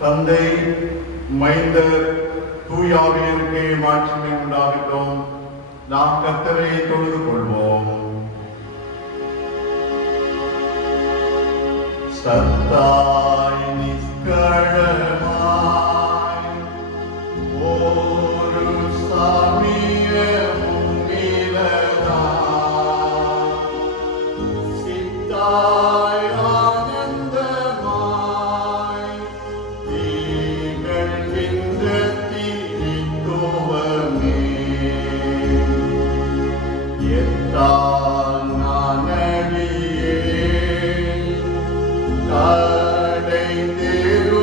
தந்தை, மைந்தர், தூயாவியருக்கே மாட்சிமை உண்டாகட்டும். நாம் கர்த்தரை தொழுது கொள்வோம். சத்தாய் நிஷ்களமாய் ஒரு சாமியமும் நிலதா சித்தாய் ஆனந்தமாய் திகழ்கின்ற திரித்துவமே எத்தால் நான் அடியேன் அடைந்திருவன்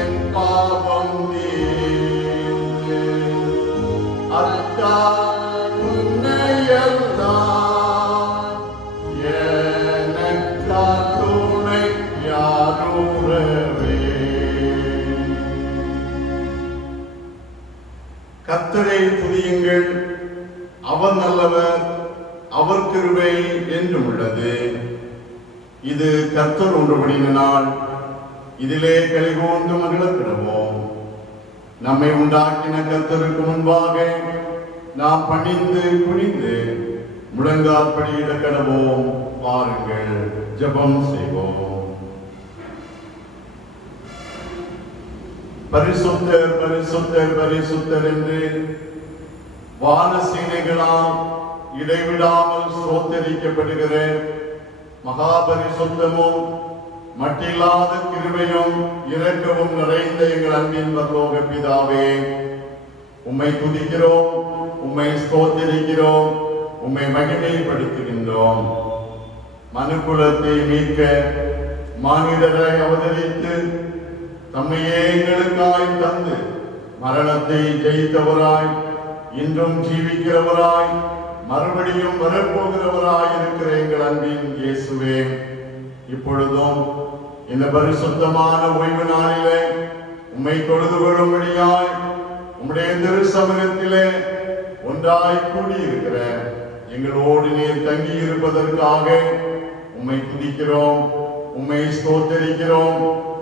என் பாவம் தீர்ந்து அத்தால் உன்னையெல்லாம் எனக்கால் துணை யாருறவே. கர்த்தரை துதியுங்கள், அவர் நல்லவர், அவர் கிருபை என்றும் உள்ளது. இது கர்த்தர் ஒன்றுபடின நாள், இதிலே கலிகூர்ந்து மகிழக்கிடவோம். நம்மை உண்டாக்கின கர்த்தருக்கு முன்பாக நாம் பணிந்து குனிந்து முழங்கால் படியிட கடவோம். வாருங்கள், ஜெபம் செய்வோம். பரிசுத்தர் பரிசுத்தர் பரிசுத்தர் என்று வானசேனைகளால் இடைவிடாமல் ஸ்தோத்தரிக்கப்படுகிற மகாபரிசுத்தமும் மட்டில்லாத கிருபையும் இரக்கமும் நிறைந்த எங்கள் அன்பின் பரலோக பிதாவே, உம்மை துதிக்கிறோம், உம்மை ஸ்தோத்தரிக்கிறோம், உம்மை மகிமைப்படுத்துகின்றோம். மனுக்குலத்தை மீட்க மானிடரை அவதரித்து தம்மையே எங்களுக்காய் தந்து மரணத்தை ஜெயித்தவராய் இன்றும் ஜீவிக்கிறவராய் மறுபடியும் வரப்போகிறவராய் இருக்கிற எங்கள் அன்பின் இயேசுவே, இப்பொழுதும் இந்த பரிசுத்தமான ஓய்வு நாளிலே உம்மை தொழுது கொள்ளும்படியாய் உம்முடைய திரு சமூகத்திலே ஒன்றாய் கூடியிருக்கிற எங்களோடு நீர் தங்கி இருப்பதற்காக உம்மை துதிக்கிறோம், உம்மை ஸ்தோத்தரிக்கிறோம்,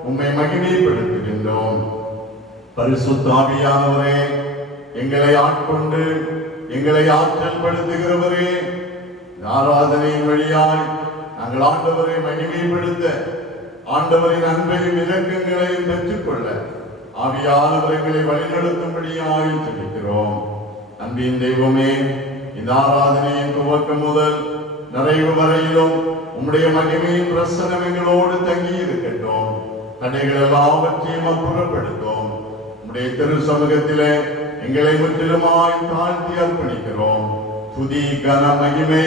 உம்மை மகிமைப்படுத்துகின்றோம். பரிசுத்த ஆவியானவரே, எங்களை ஆட்கொண்டு எங்களை ஆற்றல் படுத்துகிறவரே, ஆராதனையின் வழியாய் நாங்கள் ஆண்டவரை மகிமைப்படுத்த, ஆண்டவரின் அன்பையும் இரக்கங்களையும் பெற்றுக்கொள்ள ஆவியானவர் எங்களை வழிநடத்தும்படியாய் ஜெபிக்கிறோம். அன்பின் தெய்வமே, இந்த ஆராதனையின் துவக்கம் முதல் நிறைவு வரையிலும் உம்முடைய மகிமையின் பிரசன்னம் எங்களோடு தங்கி இருக்கட்டும். தடைகள் எல்லாவற்றையும் அப்புறப்படுத்தும். உம்முடைய திரு சமூகத்திலே எங்களை முற்றிலுமாய் தாழ்த்தி அர்ப்பணிக்கிறோம். துதி, கன, மகிமை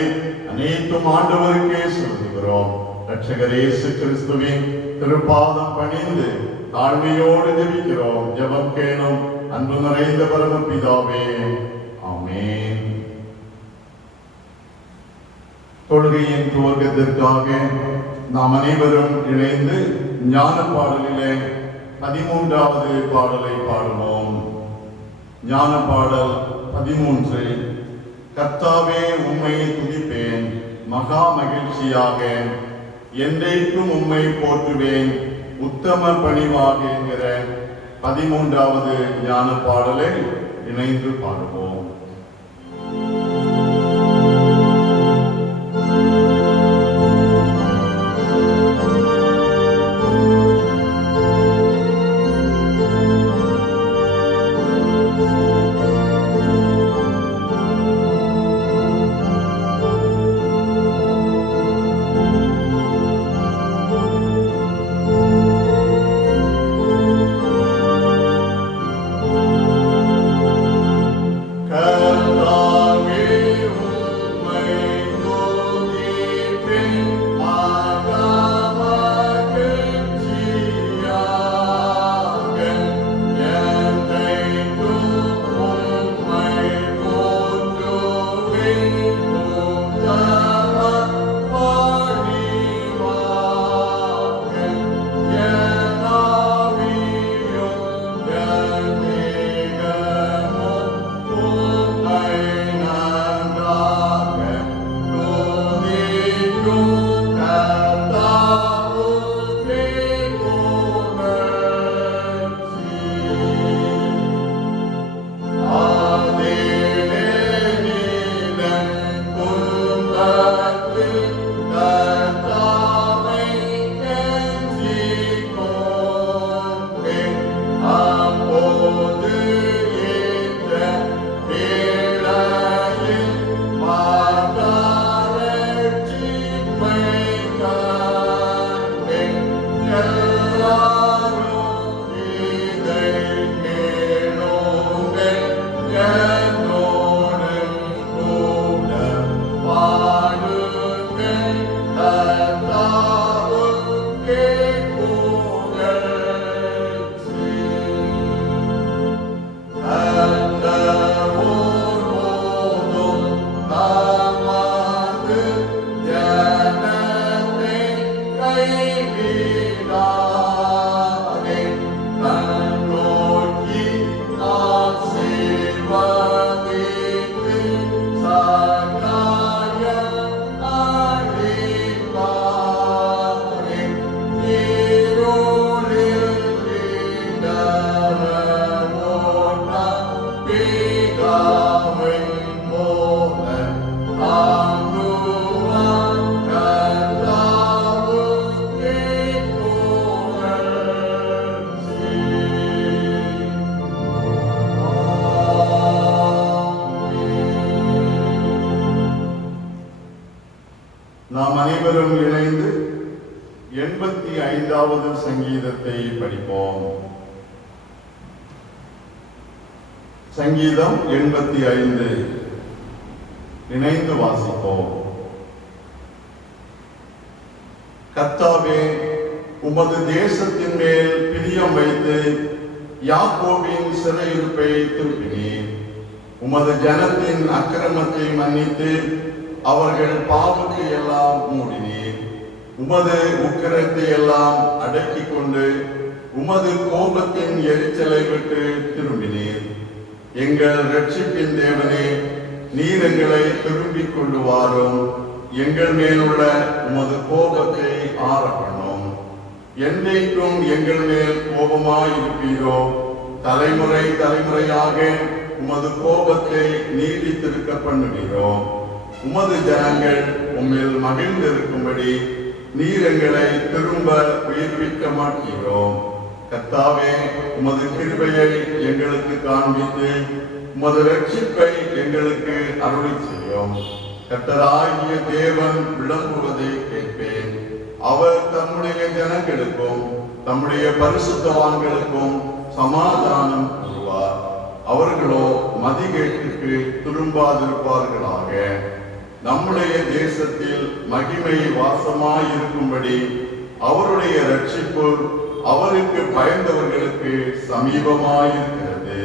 அனைத்தும் ஆண்டவருக்கே செலுத்துகிறோம். இரட்சகர் இயேசு கிறிஸ்துவின் திருப்பாதம் பணிந்து தாழ்மையோடு ஜெபிக்கிறோம். ஜெபம் கேளும் அன்பு நிறைந்த பரமபிதாவே, ஆமென். தொழுகையின் துவக்கத்திற்காக நாம் அனைவரும் இணைந்து ஞான பாடலிலே 13வது பாடலை பாடுவோம். ஞான பாடல் 13. கர்த்தாவே, உம்மை துதிப்பேன் மகா மகிழ்ச்சியாக, என்றைக்கும் உம்மை போற்றுவேன் உத்தம பணிவாக என்கிற 13வது ஞான பாடலை இணைந்து பாடுவோம். அனைவரும் இணைந்து 85வது சங்கீதத்தை படிப்போம். சங்கீதம் 85 இணைந்து வாசிப்போம். கர்த்தாவே, உமது தேசத்தின் மேல் பிரியம் வைத்து யாக்கோபின் சிறையிருப்பை திருப்பினீர். உமது ஜனத்தின் அக்கிரமத்தை மன்னித்து அவர்கள் பாவத்தை எல்லாம் மூடினீர். உமது உக்கிரத்தை எல்லாம் அடக்கிக் கொண்டு உமது கோபத்தின் எரிச்சலை விட்டு திரும்பினீர். எங்கள் ரட்சிப்பின் தேவனே, நீர் எங்களை திரும்பிக் கொண்டு வாரும். எங்கள் மேலுள்ள உமது கோபத்தை ஆறப்பண்ணும். என்றைக்கும் எங்கள் மேல் கோபமாயிருப்பீரோ? தலைமுறை தலைமுறையாக உமது கோபத்தை நீடித்திருக்க பண்ணுவீரோ? உமது ஜனங்கள் உம்மில் மகிழ்ந்திருக்கும்படி நீர் எங்களை திரும்ப உயிர்ப்பிக்க மாட்டீரோ? கர்த்தாவே, உமது கிருபையை எங்களுக்கு காண்பித்து உமது ரட்சிப்பை எங்களுக்கு அருளி செய்யும். கர்த்தராகிய தேவன் விளம்புவதை கேட்பேன். அவர் தம்முடைய ஜனங்களுக்கும் தம்முடைய பரிசுத்தவான்களுக்கும் சமாதானம் கூறுவார். அவர்களோ மதிகேட்டுக்கு திரும்பாதிருப்பார்களாக. நம்முடைய தேசத்தில் மகிமை வாசமாயிருக்கும்படி அவருடைய ரட்சிப்பு அவருக்கு பயந்தவர்களுக்கு சமீபமாயிருக்கிறது.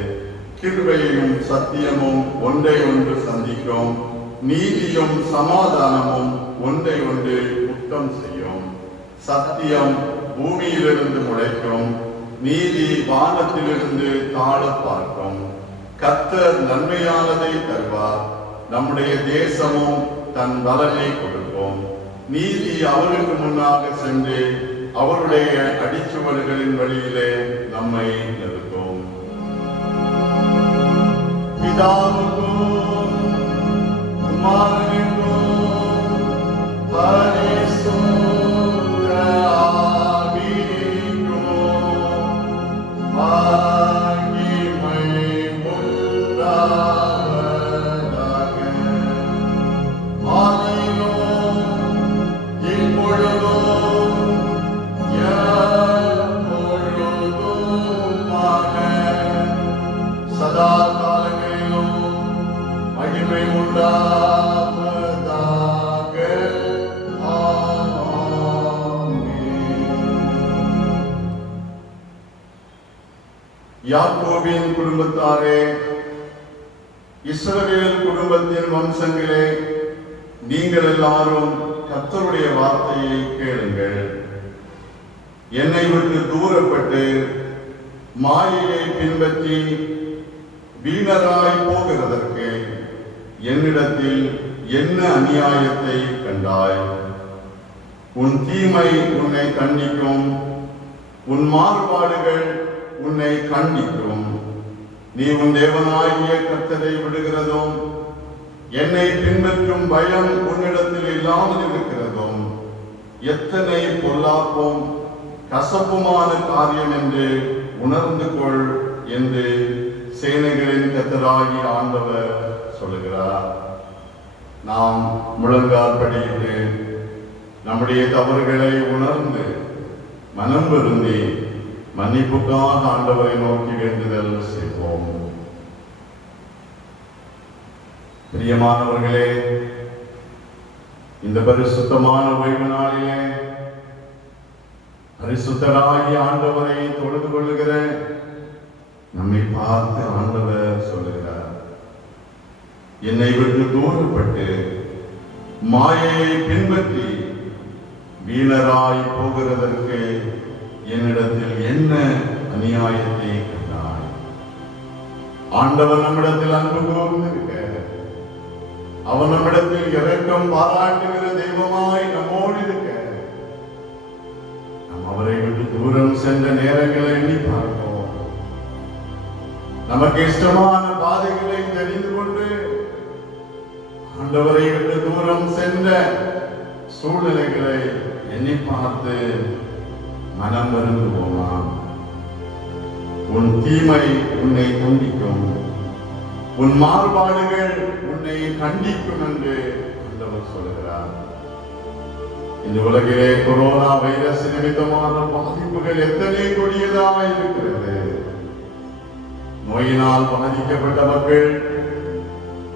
கிருபையும் சத்தியமும் ஒன்றை ஒன்று சந்திக்கும். நீதியும் சமாதானமும் ஒன்றை ஒன்று குற்றம் செய்யும். சத்தியம் பூமியிலிருந்து முளைக்கும், நீதி வானத்திலிருந்து தாழ பார்க்கும். கர்த்தர் நன்மையானதை தருவார். நம்முடைய தேசமும் தன் பலனை கொடுக்கும். நீதி அவருக்கு முன்னாக சென்று அவருடைய அடிச்சுவடுகளின் வழியிலே நம்மை நிறுத்தும். பிதாவுக்கும் குமாரனுக்கும் பரிசுத்த ஆவிக்கும் மகிமை உண்டாவதாக. ஆதியிலும் இப்பொழுதும் எப்பொழுதுமாக சதா காலங்களிலும் மகிமை உண்டாவதாக. யாக்கோபின் குடும்பத்தாரே, இஸ்ரவேல் குடும்பத்தின் வம்சங்களே, நீங்கள் எல்லாரும் கர்த்தருடைய வார்த்தையை கேளுங்கள். என்னை விட்டு தூரப்பட்டு மாயையை பின்பற்றி வீணராய் போகிறதற்கு என்னிடத்தில் என்ன அநியாயத்தை கண்டாய்? உன் தீமை உன்னை கண்டிக்கும், உன் மாறுபாடுகள் உன்னை கண்டிக்கும். நீ உன் தேவனாகிய கர்த்தரை விடுகிறதும் என்னை பின்பற்றும் பயம் உன்னிடத்தில் இல்லாமல் இருக்கிறதும் எத்தனை பொல்லாப்பும் கசப்புமான காரியம் என்று உணர்ந்து கொள் என்று சேனைகளின் கர்த்தராகிய ஆண்டவர் சொல்லுகிறார். நாம் முழங்கால் படியிட்டு நம்முடைய தவறுகளை உணர்ந்து மனம் வருந்தி மன்னிப்புக்காக ஆண்டவரை நோக்கி வேண்டுதல் செய்வோம். பிரியமானவர்களே, இந்த பரிசுத்தமான ஓய்வு நாளிலே பரிசுத்தராகிய ஆண்டவரை தொழுது கொள்ளுகிற நம்மை பார்த்து ஆண்டவர் சொல்லுகிறார், என்னை விட்டு தூரப்பட்டு மாயையை பின்பற்றி வீணராய் போகிறதற்கு என்னிடத்தில் என்ன அநியாயத்தை கண்டாய்? ஆண்டவர் நம்மிடத்தில் அன்பு கூர்ந்திருக்க, அவன் நம்மிடத்தில் இரக்கம் பாராட்டுகிற தெய்வமாய் நம்மோடு இருக்க, நாம் அவரை விட்டு தூரம் சென்ற நேரங்களை எண்ணி பார்ப்போம். நமக்கு இஷ்டமான பாதைகளை தெரிந்து கொண்டு ஆண்டவரை விட்டு தூரம் சென்ற சூழ்நிலைகளை எண்ணி பார்த்து மனம் வருந்துவோமா? உன் தீமை உன்னை கண்டிக்கும், உன் மாறுபாடுகள் உன்னை கண்டிக்கும் என்று ஆண்டவர் சொல்கிறார். இந்த உலகிலே கொரோனா வைரஸ் நிமித்தமான பாதிப்புகள் எத்தனை கொடியதாக இருக்கிறது. நோயினால் பாதிக்கப்பட்ட மக்கள்,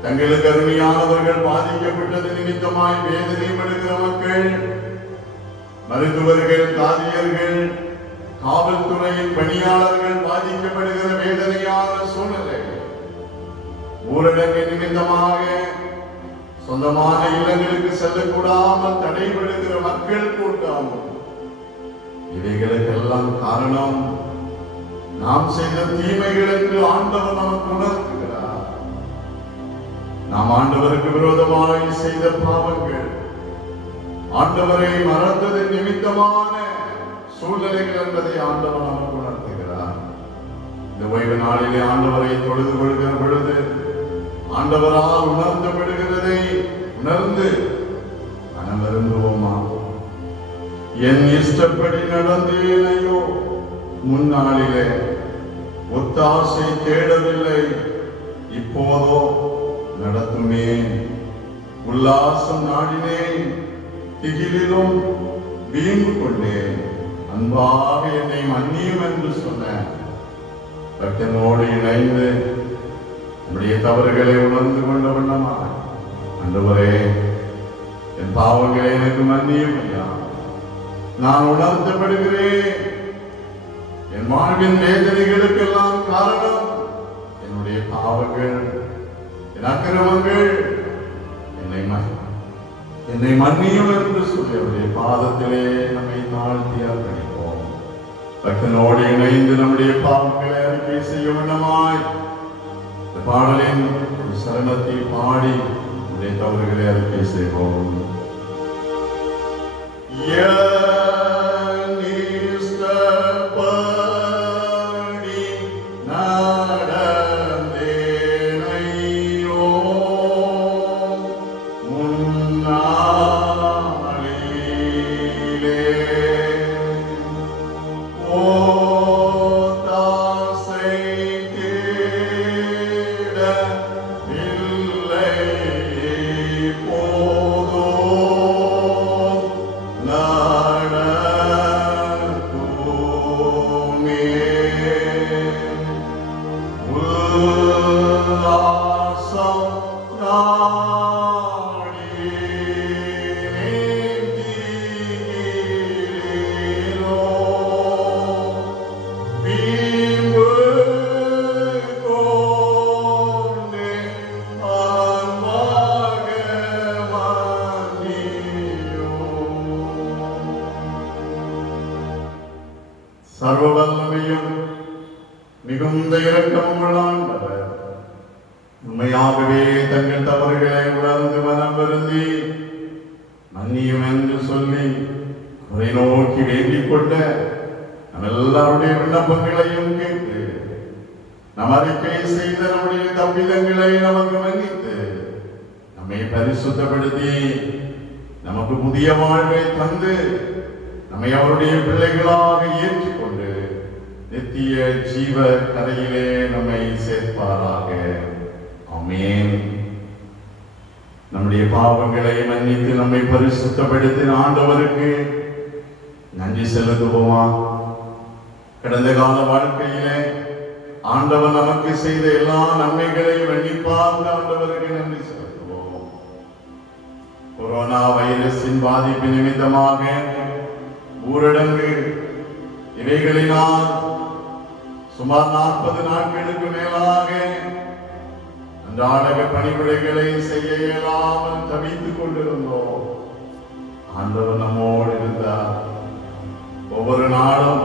தங்களுக்கு அருமையானவர்கள் பாதிக்கப்பட்டது நிமித்தமாய் வேதனைப்படுகிற மக்கள், மருத்துவர்கள், தாதியர்கள், காவல்துறையின் பணியாளர்கள் பாதிக்கப்படுகிற வேதனையான சூழ்நிலை, ஊரடங்கு நிமித்தமாக சொந்தமான இல்லங்களுக்கு செல்லக்கூடாமல் தடைபடுகிற மக்கள் கூட்டம், இவைகளுக்கெல்லாம் காரணம் நாம் செய்த தீமைகள் என்று ஆண்டவர் நமக்கு உணர்த்துகிறார். நாம் ஆண்டவருக்கு விரோதமாக செய்த பாவங்கள், ஆண்டவரை மறந்தது நிமித்தமான சூழ்நிலைகள் என்பதை ஆண்டவர் நமக்கு உணர்த்துகிறார். இந்த ஓய்வு நாளிலே ஆண்டவரை தொழுது கொள்கிற பொழுது ஆண்டவரால் உணர்த்தப்படுகிறதை உணர்ந்து மனமருந்துவோமா? என் இஷ்டப்படி நடந்தேனையோ, முன்னாளிலே ஒத்தாசை தேடவில்லை, இப்போதோ நடத்துமே. உல்லாசம் நாடினேன், திகிலிலும் வீம்பு கொண்டேன், அன்பாக என்னை மன்னியும் என்று சொன்ன பக்தனோடு இணைந்து நம்முடைய தவறுகளை உணர்ந்து கொண்ட வண்ணமா, ஆண்டவரே என் பாவங்களை எனக்கு மன்னியும் ஐயா, நான் உணர்த்தப்படுகிறேன். என் வாழ்வின் வேதனைகளுக்கெல்லாம் காரணம் என்னுடைய பாவங்கள், என் அக்கிரமங்கள், என்னை மன்னியும் என்று சொல்லி அவருடைய பாதத்திலே நம்மை தாழ்த்தி அர்ப்பணிப்போம். பக்தனோடு இணைந்து நம்முடைய பாவங்களை அறிக்கை செய்ய வண்ணமாய் இந்த பாடலின் சரணத்தை பாடி நம்முடைய தவறுகளை அறிக்கை செய்வோம். சர்வவல்லமையும் மிகுந்த இரக்கமும் உள்ள ஆண்டவர் உண்மையாகவே தங்கள் தவறுகளை உணர்ந்து மனம் வருந்தி மன்னியும் என்று சொல்லி அவரை நோக்கி வேண்டிக் கொண்ட நம் எல்லாருடைய விண்ணப்பங்களையும் கேட்டு நம் அறிக்கை செய்த நம்முடைய தப்பிதங்களை நமக்கு மன்னித்து நம்மை பரிசுத்தப்படுத்தி நமக்கு புதிய வாழ்வை தந்து நம்மை அவருடைய பிள்ளைகளாக ஏற்றுக்கொண்டு நித்திய ஜீவ கரையிலே நம்மை சேர்ப்பாராக. ஆமென். நம்முடைய பாவங்களை மன்னித்து நம்மை பரிசுத்தப்படுத்தின ஆண்டவருக்கு நன்றி செலுத்துவோமா? கடந்த கால வாழ்க்கையிலே ஆண்டவர் நமக்கு செய்த எல்லா நன்மைகளையும் மன்னிப்பார்ந்த ஆண்டவருக்கு நன்றி செலுத்துவோம். கொரோனா வைரஸின் பாதிப்பு நிமித்தமாக ஊரடங்கு இவைகளினால் சுமார் 40 நாட்களுக்கு மேலாக அன்றாட பணிவிடைகளை செய்ய இயலாமல் தவித்துக் கொண்டிருந்தோம். ஆண்டவர் நம்மோடு இருந்தார். ஒவ்வொரு நாளும்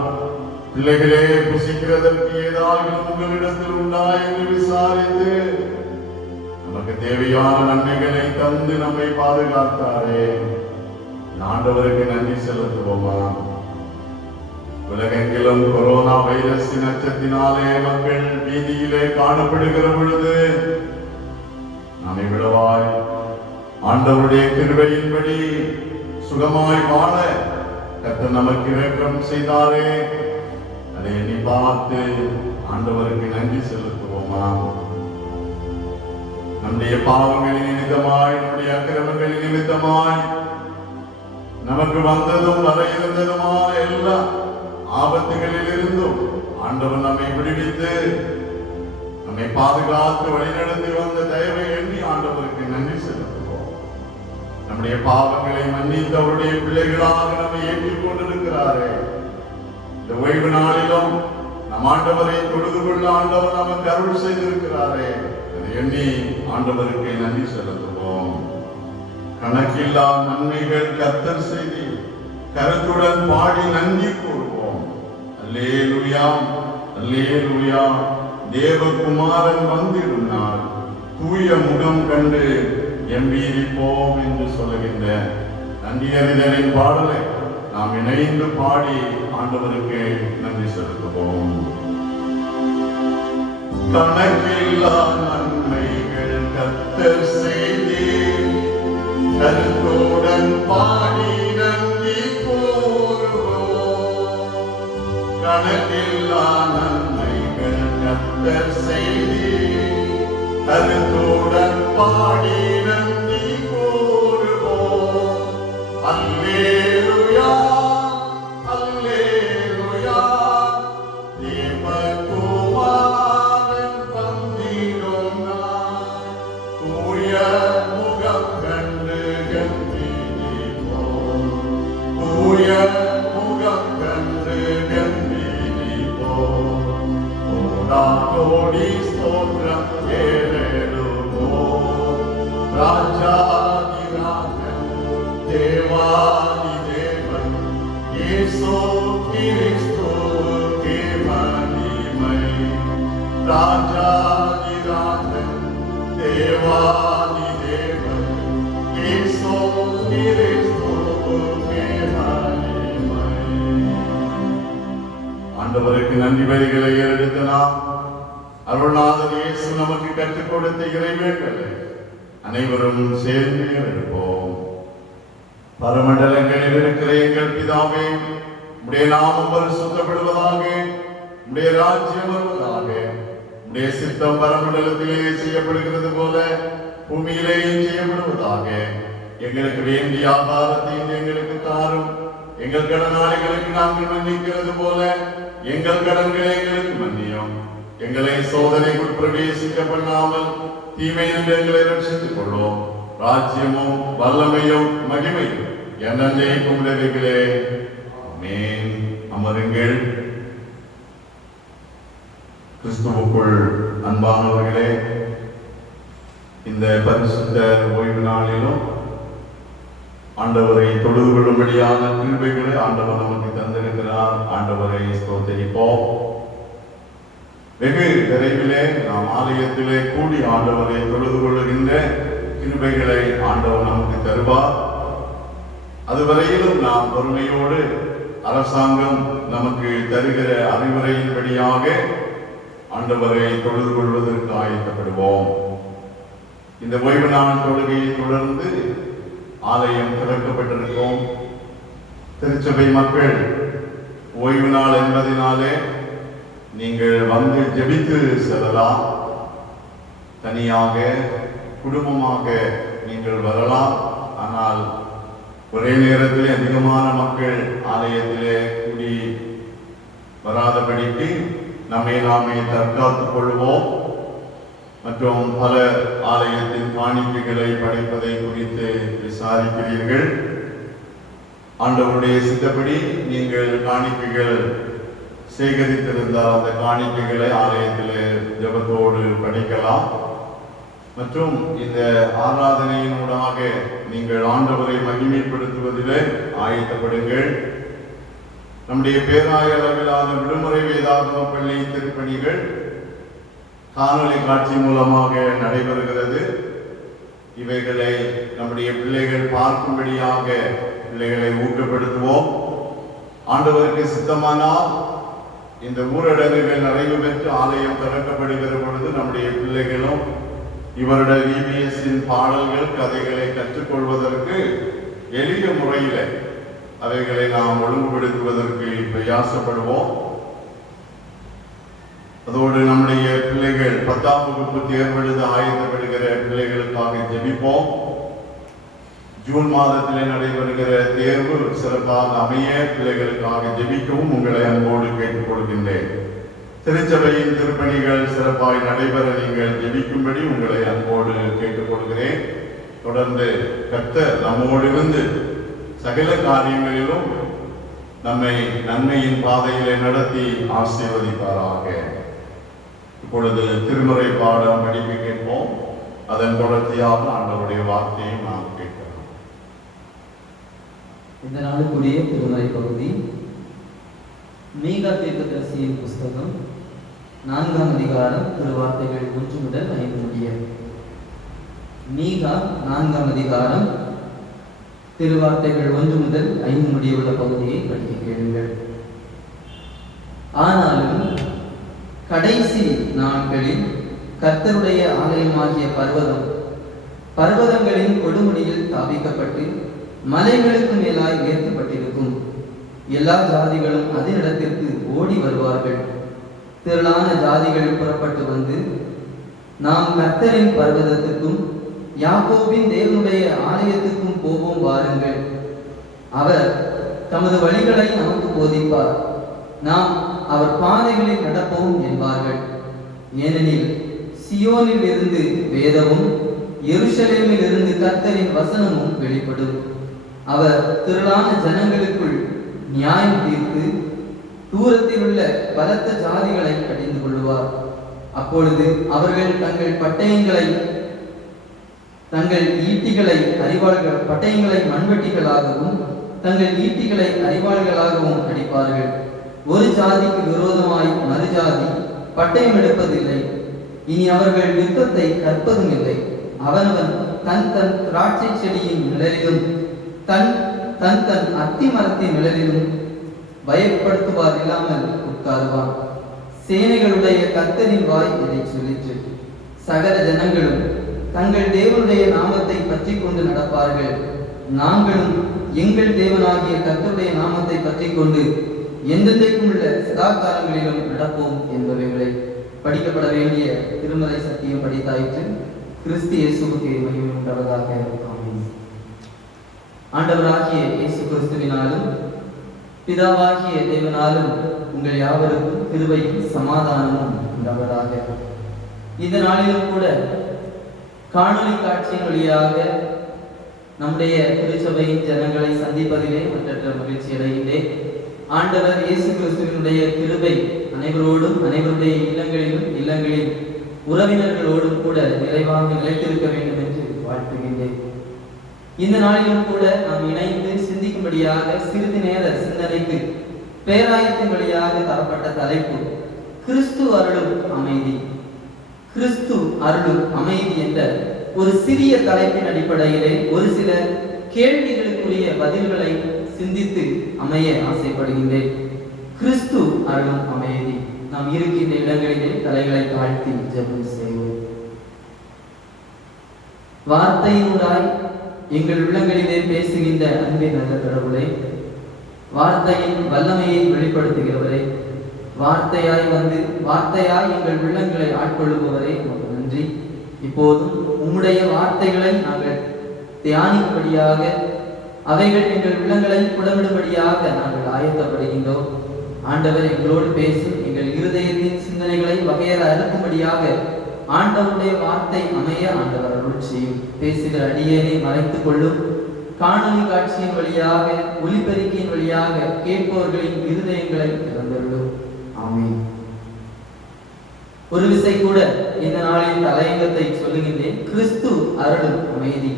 பிள்ளைகளே புசிக்கிறதற்கு ஏதாவது உங்களிடத்தில் உண்டா என்று விசாரித்து நமக்கு தேவையான நன்மைகளை தந்து நம்மை பாதுகாத்தாரே. ஆண்டவருக்கு நன்றி செலுத்துவோமா? உலகெங்கிலும் கொரோனா வைரஸின் அச்சத்தினாலே மக்கள் வீதியிலே காணப்படுகிற பொழுது நாம் இவ்வளவாய் ஆண்டவருடைய கிருபையின்படி சுகமாய் வாழ கர்த்தர் நமக்கு இரக்கம் செய்தாரே. அதை எண்ணி பார்த்து ஆண்டவருக்கு நன்றி செலுத்துவோமா? நம்முடைய பாவங்களின் நிமித்தமாய், நம்முடைய அக்கிரமங்களின் நிமித்தமாய் நமக்கு வந்ததும் வர இருந்ததுமான எல்லா ஆபத்துகளில் இருந்தும் ஆண்டவர் நம்மை விடுவித்து நம்மை பாதுகாத்து வழிநடத்தி வந்த தயவை எண்ணி ஆண்டவருக்கு நன்றி செலுத்துவோம். நம்முடைய பாவங்களை மன்னித்து அவருடைய பிள்ளைகளாக நம்மை ஏற்றுக் கொண்டிருக்கிறாரே. இந்த ஓய்வு நாளிலும் நம் ஆண்டவரை தொழுது கொள்ள ஆண்டவர் நமக்கு அருள் செய்திருக்கிறாரே. அதை எண்ணி ஆண்டவருக்கு நன்றி செலுத்துவோம். கணக்கில்லா நன்மைகள் கர்த்தர் செய்தி கருத்துடன் பாடி நன்றி கூறுவோம். அல்லேலூயா, அல்லேலூயா. தேவகுமாரன் வந்திடும் நாள் தூய முகம் கண்டு எம்பீரிப்போம் என்று சொல்லுகின்ற நன்றியறிதலின் பாடலை நாம் இணைந்து பாடி ஆண்டவருக்கு நன்றி செலுத்துவோம். கணக்கில்லா நன்மைகள் கர்த்தர் செய்தி கருத்துடன் பாடி நன்றி கூறுவோம். கணக்கில்லா நன்மைகள் கர்த்தர் செய்தி கருத்துடன் பாடி நன்றி கூறுவோம். அல்லேலூயா, அல்லேலூயா. தேவகுமாரன் வந்திடும் நாள் தூய முகம் கண்டு கம்பீரிப்போம். தூய முகம் கண்டு கம்பீரிப்போம். கோடி ஸ்தோத்திரம் ஏறெடுப்போம். ராஜாதிராஜன் தேவாதி தேவன் இயேசு கிறிஸ்துவுக்கே மகிமை. ராஜாதிராஜன் தேவாதி தேவன் இயேசு கிறிஸ்துவுக்கே மகிமை. ஆண்டவருக்கு நன்றி வரிகளை எடுத்து நாம் அருள்நாதர் இயேசு நமக்கு கற்றுக் கொடுத்த இறைவேண்டலை அனைவரும் சேர்ந்து இருப்போம். பரமண்டலங்களில் இருக்கிற எங்கள் பிதாவே, உம்முடைய நாமம் பரிசுத்தப்படுவதாக, உம்முடைய ராஜ்யம் வருவதாக, உம்முடைய சித்தம் பரமண்டலத்திலே செய்யப்படுகிறது போல பூமியிலேயும் செய்யப்படுவதாக. எங்களுக்கு வேண்டிய ஆகாரத்தை எங்களுக்கு தாரும். எங்கள் கடனாளிகளுக்கு நாங்கள் மன்னிக்கிறது போல எங்கள் கடன்களை எங்களுக்கு மன்னியும். எங்களை சோதனைக்குள் பிரவேசிக்க பண்ணாமல் தீமையிலிருந்து எங்களை ரட்சித்துக் கொள்வோம். ராஜ்யமும் வல்லமையும் மகிமையும் என்னென்னைக்கும் உடையவைகளே. ஆமென். அமருங்கள். கிறிஸ்துவுக்குள் அன்பானவர்களே, இந்த பரிசுத்த ஓய்வு நாளிலும் ஆண்டவரை தொழுது கொள்ளும்படியான கிருபைகளை ஆண்டவர் நமக்கு தந்திருக்கிறார். ஆண்டவரை ஸ்தோத்திரிப்போம். வெகு விரைவிலே நாம் ஆலயத்திலே கூடி ஆண்டவரை தொழுது கொள்ளுகின்ற கிருபைகளை ஆண்டவர் நமக்கு தருவார். அதுவரையிலும் நாம் பொறுமையோடு அரசாங்கம் நமக்கு தருகிற அறிவுரையின்படியாக ஆண்டவரை தொழுது கொள்வதற்கு ஆயத்தப்படுவோம். இந்த ஓய்வு நாள் தொழுகையை தொடர்ந்து ஆலயம் திறக்கப்பட்டிருக்கும். திருச்சபை மக்கள் ஓய்வு நாள் என்பதினாலே நீங்கள் வந்து ஜெபித்து செல்லலாம். தனியாக குடும்பமாக நீங்கள் வரலாம். ஆனால் ஒரே நேரத்தில் அதிகமான மக்கள் ஆலயத்திலே கூடி வராதபடிக்கு நம்மை நாமே தற்காத்துக் கொள்வோம். மற்றும் பல ஆலயத்தின் காணிக்கைகளை படைப்பதை குறித்து விசாரிக்கிறீர்கள். ஆண்டவருடைய சித்தப்படி நீங்கள் காணிக்கைகள் சேகரித்திருந்தால் அந்த காணிக்கைகளை ஆலயத்திலே ஜெபத்தோடு படைக்கலாம். மற்றும் இந்த ஆராதனையினூடாக நீங்கள் ஆண்டவரை மகிமைப்படுத்துவதிலே ஆயத்தப்படுங்கள். நம்முடைய பேராய அளவிலான விடுமுறை வேதாகம பள்ளி திருப்பணிகள் காணொலி காட்சி மூலமாக நடைபெறுகிறது. இவைகளை நம்முடைய பிள்ளைகள் பார்க்கும்படியாக பிள்ளைகளை ஊக்கப்படுத்துவோம். ஆண்டவருக்கு சித்தமானால் இந்த ஊரடங்குகள் நிறைவு பெற்று ஆலயம் திறக்கப்படுகிற பொழுது நம்முடைய பிள்ளைகளும் இவருடைய விபிஎஸ்ஸின் பாடல்கள் கதைகளை கற்றுக்கொள்வதற்கு எளிய முறையில் அவைகளை நாம் ஒழுங்குபடுத்துவதற்கு பிரயாசப்படுவோம். அதோடு நம்முடைய பிள்ளைகள் 10ஆம் வகுப்பு தேர்வெழுத ஆயத்தப்படுகிற பிள்ளைகளுக்காக ஜெபிப்போம். ஜூன் மாதத்திலே நடைபெறுகிற தேர்வு சிறப்பாக அமைய பிள்ளைகளுக்காக ஜெபிக்கவும் உங்களை அன்போடு கேட்டுக் கொள்கின்றேன். திருச்சபையின் திருப்பணிகள் சிறப்பாக நடைபெற நீங்கள் ஜெபிக்கும்படி உங்களை அன்போடு கேட்டுக்கொள்கிறேன். தொடர்ந்து கர்த்தர் நம்மோடு இருந்து சகல காரியங்களிலும் நம்மை நன்மையின் பாதையிலே நடத்தி ஆசீர்வதிப்பாராக. இப்பொழுது திருமுறை பாடம் படிக்க கேட்போம். அதன் தொடர்ச்சியாக ஆண்டவருடைய வார்த்தையை நாம் கேட்கலாம். இந்த நாளுக்குரிய திருமுறை பகுதி மீகா தீர்க்கதரிசியின் புஸ்தகம் 4ஆம் அதிகாரம் திருவார்த்தைகள் 1 முதல் 5 முடிய. மீகா 4ஆம் அதிகாரம் திருவார்த்தைகள் 1 முதல் 5 முடிய உள்ள பகுதியை படிக்க கேளுங்கள். ஆனாலும் கடைசி நாட்களில் கர்த்தருடைய ஆலயமாகிய பர்வதங்களின் கொடுமுடியில் ஸ்தாபிக்கப்பட்டு மலைகளுக்கு மேலாய் உயர்த்தப்பட்டிருக்கும். எல்லா ஜாதிகளும் அதனிடத்திற்கு ஓடி வருவார்கள். திரளான ஜாதிகள் புறப்பட்டு வந்து, நாம் கர்த்தரின் பர்வதத்துக்கும் யாக்கோபின் தேவனுடைய ஆலயத்துக்கும் போவோம் வாருங்கள். அவர் தமது வழிகளை நமக்கு போதிப்பார். நாம் அவர் பாதைகளில் நடப்போம் என்பார்கள். ஏனெனில் சியோனில் இருந்து வேதமும் எருசலேமில் இருந்து கர்த்தரின் வசனமும் வெளிப்படும். அவர் திரளான ஜனங்களுக்குள் நியாயம் தீர்த்து தூரத்தில் உள்ள பலத்த ஜாதிகளை கடிந்து கொள்வார். அப்பொழுது அவர்கள் தங்கள் ஈட்டிகளை பட்டயங்களை மண்வெட்டிகளாகவும் தங்கள் ஈட்டிகளை அரிவாள்களாகவும் அடிப்பார்கள். ஒரு ஜாதிக்கு விரோதமாய் மறு ஜாதி பட்டயம் எடுப்பதில்லை. இனி அவர்கள் யுத்தத்தை கற்பதும் இல்லை. அவனவன் தன் திராட்சை செடியின் நிழலிலும் தன் அத்தி மரத்தின் நிழலிலும் பயப்படுத்துவார் இல்லாமல் உட்காருவான். சேனைகளுடைய கர்த்தரின் வாய் இதை சொல்லிற்று. சகல ஜனங்களும் தங்கள் தேவனுடைய நாமத்தை பற்றி கொண்டு நடப்பார்கள். நாங்களும் எங்கள் தேவனாகிய கர்த்தருடைய நாமத்தை பற்றி கொண்டு எந்தெந்தைக்கும் உள்ள சதாகாலங்களிலும் நடப்போம் என்பவைகளை படிக்கப்பட வேண்டிய திருமறை சத்தியம் படித்தாயிற்று. கிறிஸ்து இயேசுவுக்கு மகிமை உண்டாவதாக. ஆமென். ஆண்டவராகிய இயேசு கிறிஸ்துவினாலும் பிதாவாகிய தேவனாலும் உங்கள் யாவருக்கும் கிருபையும் சமாதானமும் உண்டாவதாக. இந்த நாளிலும் கூட காணொலி காட்சியின் வழியாக நம்முடைய திருச்சபையின் ஜனங்களை சந்திப்பதிலே மற்றற்ற மகிழ்ச்சி அடைகின்றேன். ஆண்டவர் இயேசு கிறிஸ்துவினுடைய கிருபை அனைவரோடும், அனைவருடைய இல்லங்களில் உறவினர்களோடும் கூட நிறைவாக நிலைத்திருக்க வேண்டும் என்று வாழ்த்துகின்றேன். இந்த நாளிலும் கூட நாம் இணைந்து சிந்திக்கும்படியாக சிறிது நேர சிந்தனைக்கு பேராயத்தின் வழியாக தரப்பட்ட தலைப்பு கிறிஸ்து அருளும் அமைதி. கிறிஸ்து அருளும் அமைதி என்ற ஒரு சிறிய தலைப்பின் அடிப்படையிலே ஒரு சில கேள்விகளுக்குரிய பதில்களை சிந்தித்து அமைய ஆசைப்படுகின்றேன். கிறிஸ்து அருளும் அமைதி. நாம் இருக்கின்ற இடங்களிலே தலைகளை தாழ்த்தி ஜெபம் செய்வோம். வார்த்தையினூடாய் எங்கள் உள்ளங்களிலே பேசுகின்ற அன்பின் நல்ல கடவுளே, வார்த்தையின் வல்லமையை வெளிப்படுத்துகிறவரே, வார்த்தையாய் எங்கள் உள்ளங்களை ஆட்கொள்ளுபவரே, உங்களுக்கு நன்றி. இப்போதும் உம்முடைய வார்த்தைகளை நாங்கள் தியானிக்கும்படியாக, அவைகள் எங்கள் உள்ளங்களை புடமிடும்படியாக நாங்கள் ஆயத்தப்படுகின்றோம். ஆண்டவர் எங்களோடு பேசும் எங்கள் இருதயத்தின் சிந்தனைகளை வகையற அறுக்கும்படியாக ஆண்டவருடைய வார்த்தை அமைய ஆண்டவர் அருள் செய்யும். பேசுகிற அடியேனை மறைத்துக் கொள்ளும். காணொலி காட்சியின் வழியாக, ஒலிபெருக்கியின் வழியாக கேட்பவர்களின் இருதயங்களை திறந்துள்ளோம். ஆமென். ஒரு விசை கூட இந்த நாளின் தலையங்கத்தை சொல்லுகின்றேன். கிறிஸ்து அருளும் அமைதி.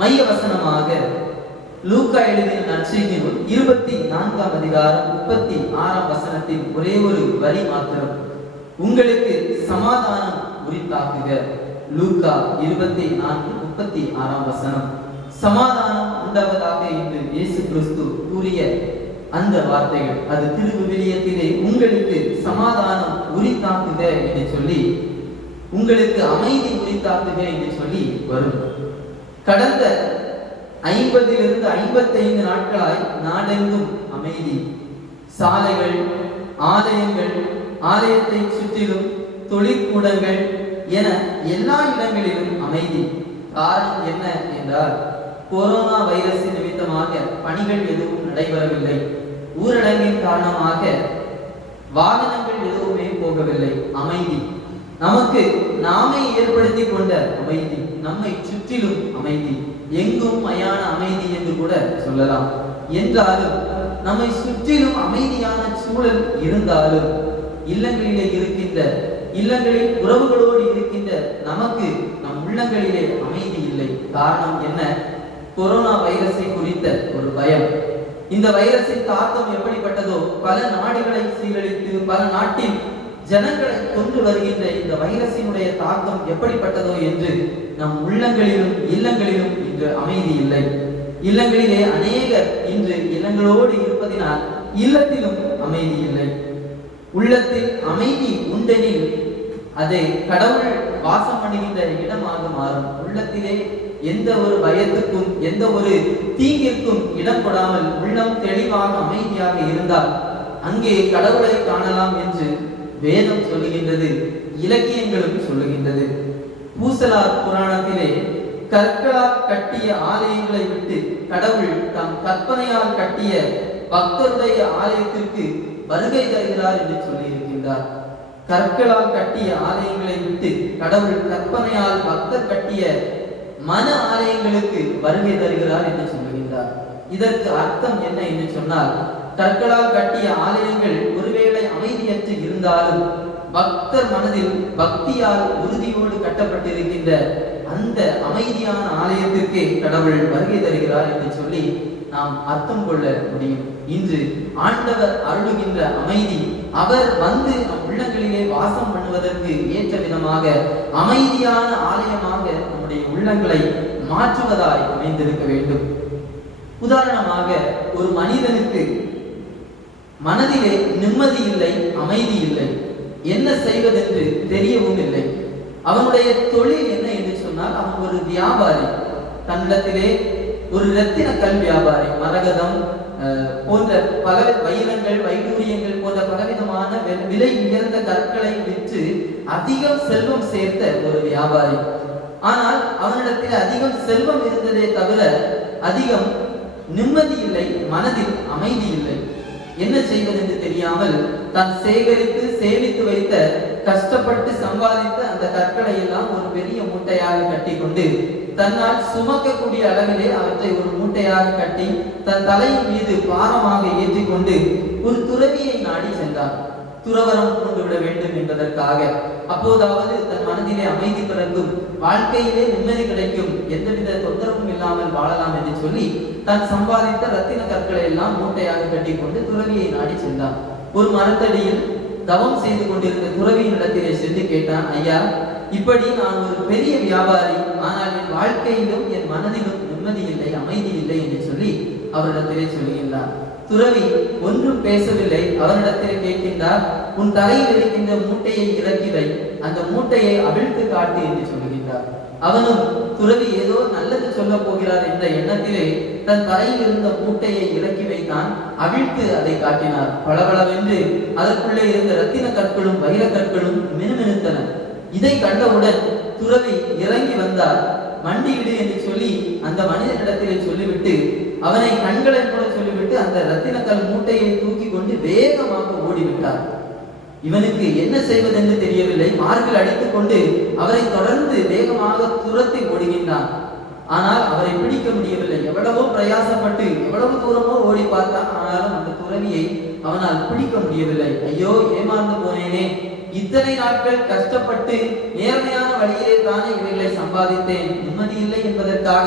மைய வசனமாக லூக்கா எழுதின நற்செய்தி நூல் 24ஆம் அதிகாரம் 36ஆம் வசனத்தின் ஒரே ஒரு வரி மாத்திரம், உங்களுக்கு சமாதானம் உரித்தாக்குக. லூக்கா 24:36ஆம் வசனம். சமாதானம் உண்டாவதாக என்று இயேசு கிறிஸ்து கூறிய அந்த வார்த்தைகள், அது திருவிவிலியத்திலே உங்களுக்கு சமாதானம் உரித்தாக்குக என்று சொல்லி, உங்களுக்கு அமைதி உரித்தாக்குக என்று சொல்லி வரும். கடந்த 50 55 நாட்களாய் நாடெங்கும் அமைதி. சாலைகள், ஆலயங்கள், ஆலயத்தை சுற்றிலும் தொழிற்கூடங்கள் என எல்லா இடங்களிலும் அமைதி. காரணம் என்ன என்றால், கொரோனா வைரஸ் நிமித்தமாக பணிகள் எதுவும் நடைபெறவில்லை. ஊரடங்கின் காரணமாக வாகனங்கள் எதுவுமே போகவில்லை. அமைதி, நமக்கு நாமே ஏற்படுத்தி கொண்ட அமைதி, நம்மை சுற்றிலும் அமைதி, எங்கும் மயான அமைதி என்று கூட சொல்லலாம். என்றாலும் நம்மை சுற்றிலும் அமைதியான சூழல் இருந்தாலும் இல்லங்களில் உறவுகளோடு இருக்கின்ற நமக்கு நம் உள்ளங்களிலே அமைதி இல்லை. காரணம் என்ன? கொரோனா வைரஸை குறித்த ஒரு பயம். இந்த வைரஸின் தாக்கம் எப்படிப்பட்டதோ, பல நாடுகளை சீரழித்து பல நாட்டில் ஜனங்களை கொண்டு வருகின்ற இந்த வைரஸினுடைய தாக்கம் எப்படிப்பட்டதோ என்று நம் உள்ளங்களிலும் இல்லங்களிலும் இன்று அமைதி இல்லை. இல்லங்களிலே அநேகர் இன்று இல்லங்களோடு இருப்பதினால் இல்லத்திலும் அமைதி இல்லை. உள்ளத்தில் அமைதி உண்டெனில் அதை கடவுள் வாசம் பண்ணுகின்ற இடமாக மாறும். உள்ளத்திலே எந்த ஒரு பயத்துக்கும் எந்த ஒரு தீங்கிற்கும் இடம் கொடாமல் உள்ளம் தெளிவாக அமைதியாக இருந்தால் அங்கே கடவுளை காணலாம் என்று வேதம் சொல்லுகின்றது, இலக்கியங்களும் சொல்லுகின்றது. பூசலார் புராணத்திலே கற்களால் கட்டிய ஆலயங்களை விட்டு கடவுள் தம் கற்பனையால் கட்டிய பக்தருடைய ஆலயத்திற்கு வருகை தருகிறார் என்று சொல்லி இருக்கின்றார். கற்களால் கட்டிய ஆலயங்களை விட்டு கடவுள் கற்பனையால் பக்தர் கட்டிய மன ஆலயங்களுக்கு வருகை தருகிறார் என்று சொல்லுகின்றார். இதற்கு அர்த்தம் என்ன என்று சொன்னால், கற்களால் கட்டிய ஆலயங்கள் ஒருவேளை அமைதியற்று இருந்தாலும் பக்தர் மனதில் பக்தியால் உறுதியோடு கட்டப்பட்டிருக்கின்ற அந்த அமைதியான ஆலயத்திற்கே கடவுள் வருகை தருகிறார் என்று சொல்லி நாம் அர்த்தம் கொள்ள முடியும். இன்று ஆண்டவர் அருளுகின்ற அமைதி, அவர் வந்து நம் உள்ளங்களிலே வாசம் பண்ணுவதற்கு ஏற்ற விதமாக அமைதியான ஆலயமாக நம்முடைய உள்ளங்களை மாற்றுவதாய் அமைந்திருக்க வேண்டும். உதாரணமாக, ஒரு மனிதனுக்கு மனதிலே நிம்மதி இல்லை, அமைதி இல்லை, என்ன செய்வதென்று தெரியவும் இல்லை. அவனுடைய தொழில் என்ன என்று சொன்னால், அவன் ஒரு வியாபாரி. தன்னிடத்திலே ஒரு இரத்தின கல் வியாபாரி, மரகதம் போன்ற பல வைரங்கள் வைடூரியங்கள் போன்ற பலவிதமான விலை உயர்ந்த கற்களை விற்று அதிகம் செல்வம் சேர்த்த ஒரு வியாபாரி. ஆனால் அவனிடத்தில் அதிகம் செல்வம் இருந்ததே தவிர அதிகம் நிம்மதி இல்லை, மனதில் அமைதி இல்லை. என்ன செய்வது என்று தெரியாமல் தான் சேகரித்து சேமித்து வைத்த கஷ்டப்பட்டு சம்பாதித்த அந்த கற்களை எல்லாம் ஒரு பெரிய மூட்டையாக கட்டி கொண்டு தன்னால் சுமக்கக்கூடிய அளவிலே அவற்றை ஒரு மூட்டையாக கட்டி தன் தலையின் மீது பாரமாக ஏற்றிக்கொண்டு ஒரு துறவியை நாடி சென்றார். துறவரம் கொண்டு விட வேண்டும் என்பதற்காக. அப்போதாவது தன் மனதிலே அமைதி பிறக்கும், வாழ்க்கையிலே நிம்மதி கிடைக்கும், எந்தவித தொந்தரவும் இல்லாமல் வாழலாம் என்று சொல்லி தன் சம்பாதித்த ரத்தின கற்களை எல்லாம் மூட்டையாக கட்டி கொண்டு துறவியை நாடி சென்றான். ஒரு மரத்தடியில் தவம் செய்து கொண்டிருந்த துறவியின் இடத்திலே சென்று கேட்டான், ஐயா, இப்படி நான் ஒரு பெரிய வியாபாரி, ஆனால் என் வாழ்க்கையிலும் என் மனதிலும் நிம்மதி இல்லை, அமைதி இல்லை என்று சொல்லி அவரிடத்திலே சொல்லுகின்றார். துறவி ஒன்றும் பேசவில்லை. அவரிடத்திலே கேட்கின்றார், உன் தலையில் இருக்கின்ற மூட்டையை இறக்கி வை, அந்த மூட்டையை அவிழ்த்து காட்டு என்று சொல்லுகின்றார். அவனும் துறவி ஏதோ நல்லது சொல்ல போகிறார் என்ற எண்ணத்திலே தன் தலையில் இருந்த மூட்டையை இறக்கி வைத்தான். அவிழ்த்து அதை காட்டினார். பளபளவென்று அதற்குள்ளே இருந்த ரத்தின கற்களும் வைர கற்களும் மினுமினுத்தன. இதை கண்டவுடன் துறவி இறங்கி வந்தார். மண்டியிடு என்று சொல்லி அந்த மனிதனிடத்திலே சொல்லிவிட்டு, அவனை கண்களை கூட சொல்லிவிட்டு அந்த ரத்தினக்கல் மூட்டையை தூக்கி கொண்டு வேகமாக ஓடிவிட்டார். இவனுக்கு என்ன செய்வதென்று தெரியவில்லை. மார்பில் அடித்துக் கொண்டு அவரை தொடர்ந்து வேகமாக துரத்தி ஓடுகின்றான். ஆனால் அவரை பிடிக்க முடியவில்லை. எவ்வளவோ பிரயாசப்பட்டு எவ்வளவு தூரமோ ஓடி பார்த்தான். ஆனாலும் அந்த துறவியை அவனால் பிடிக்க முடியவில்லை. ஐயோ, ஏமாந்து போனேனே, இத்தனை நாட்கள் கஷ்டப்பட்டு நேர்மையான வழியிலே தானே இவைகளை சம்பாதித்தேன், நிம்மதி இல்லை என்பதற்காக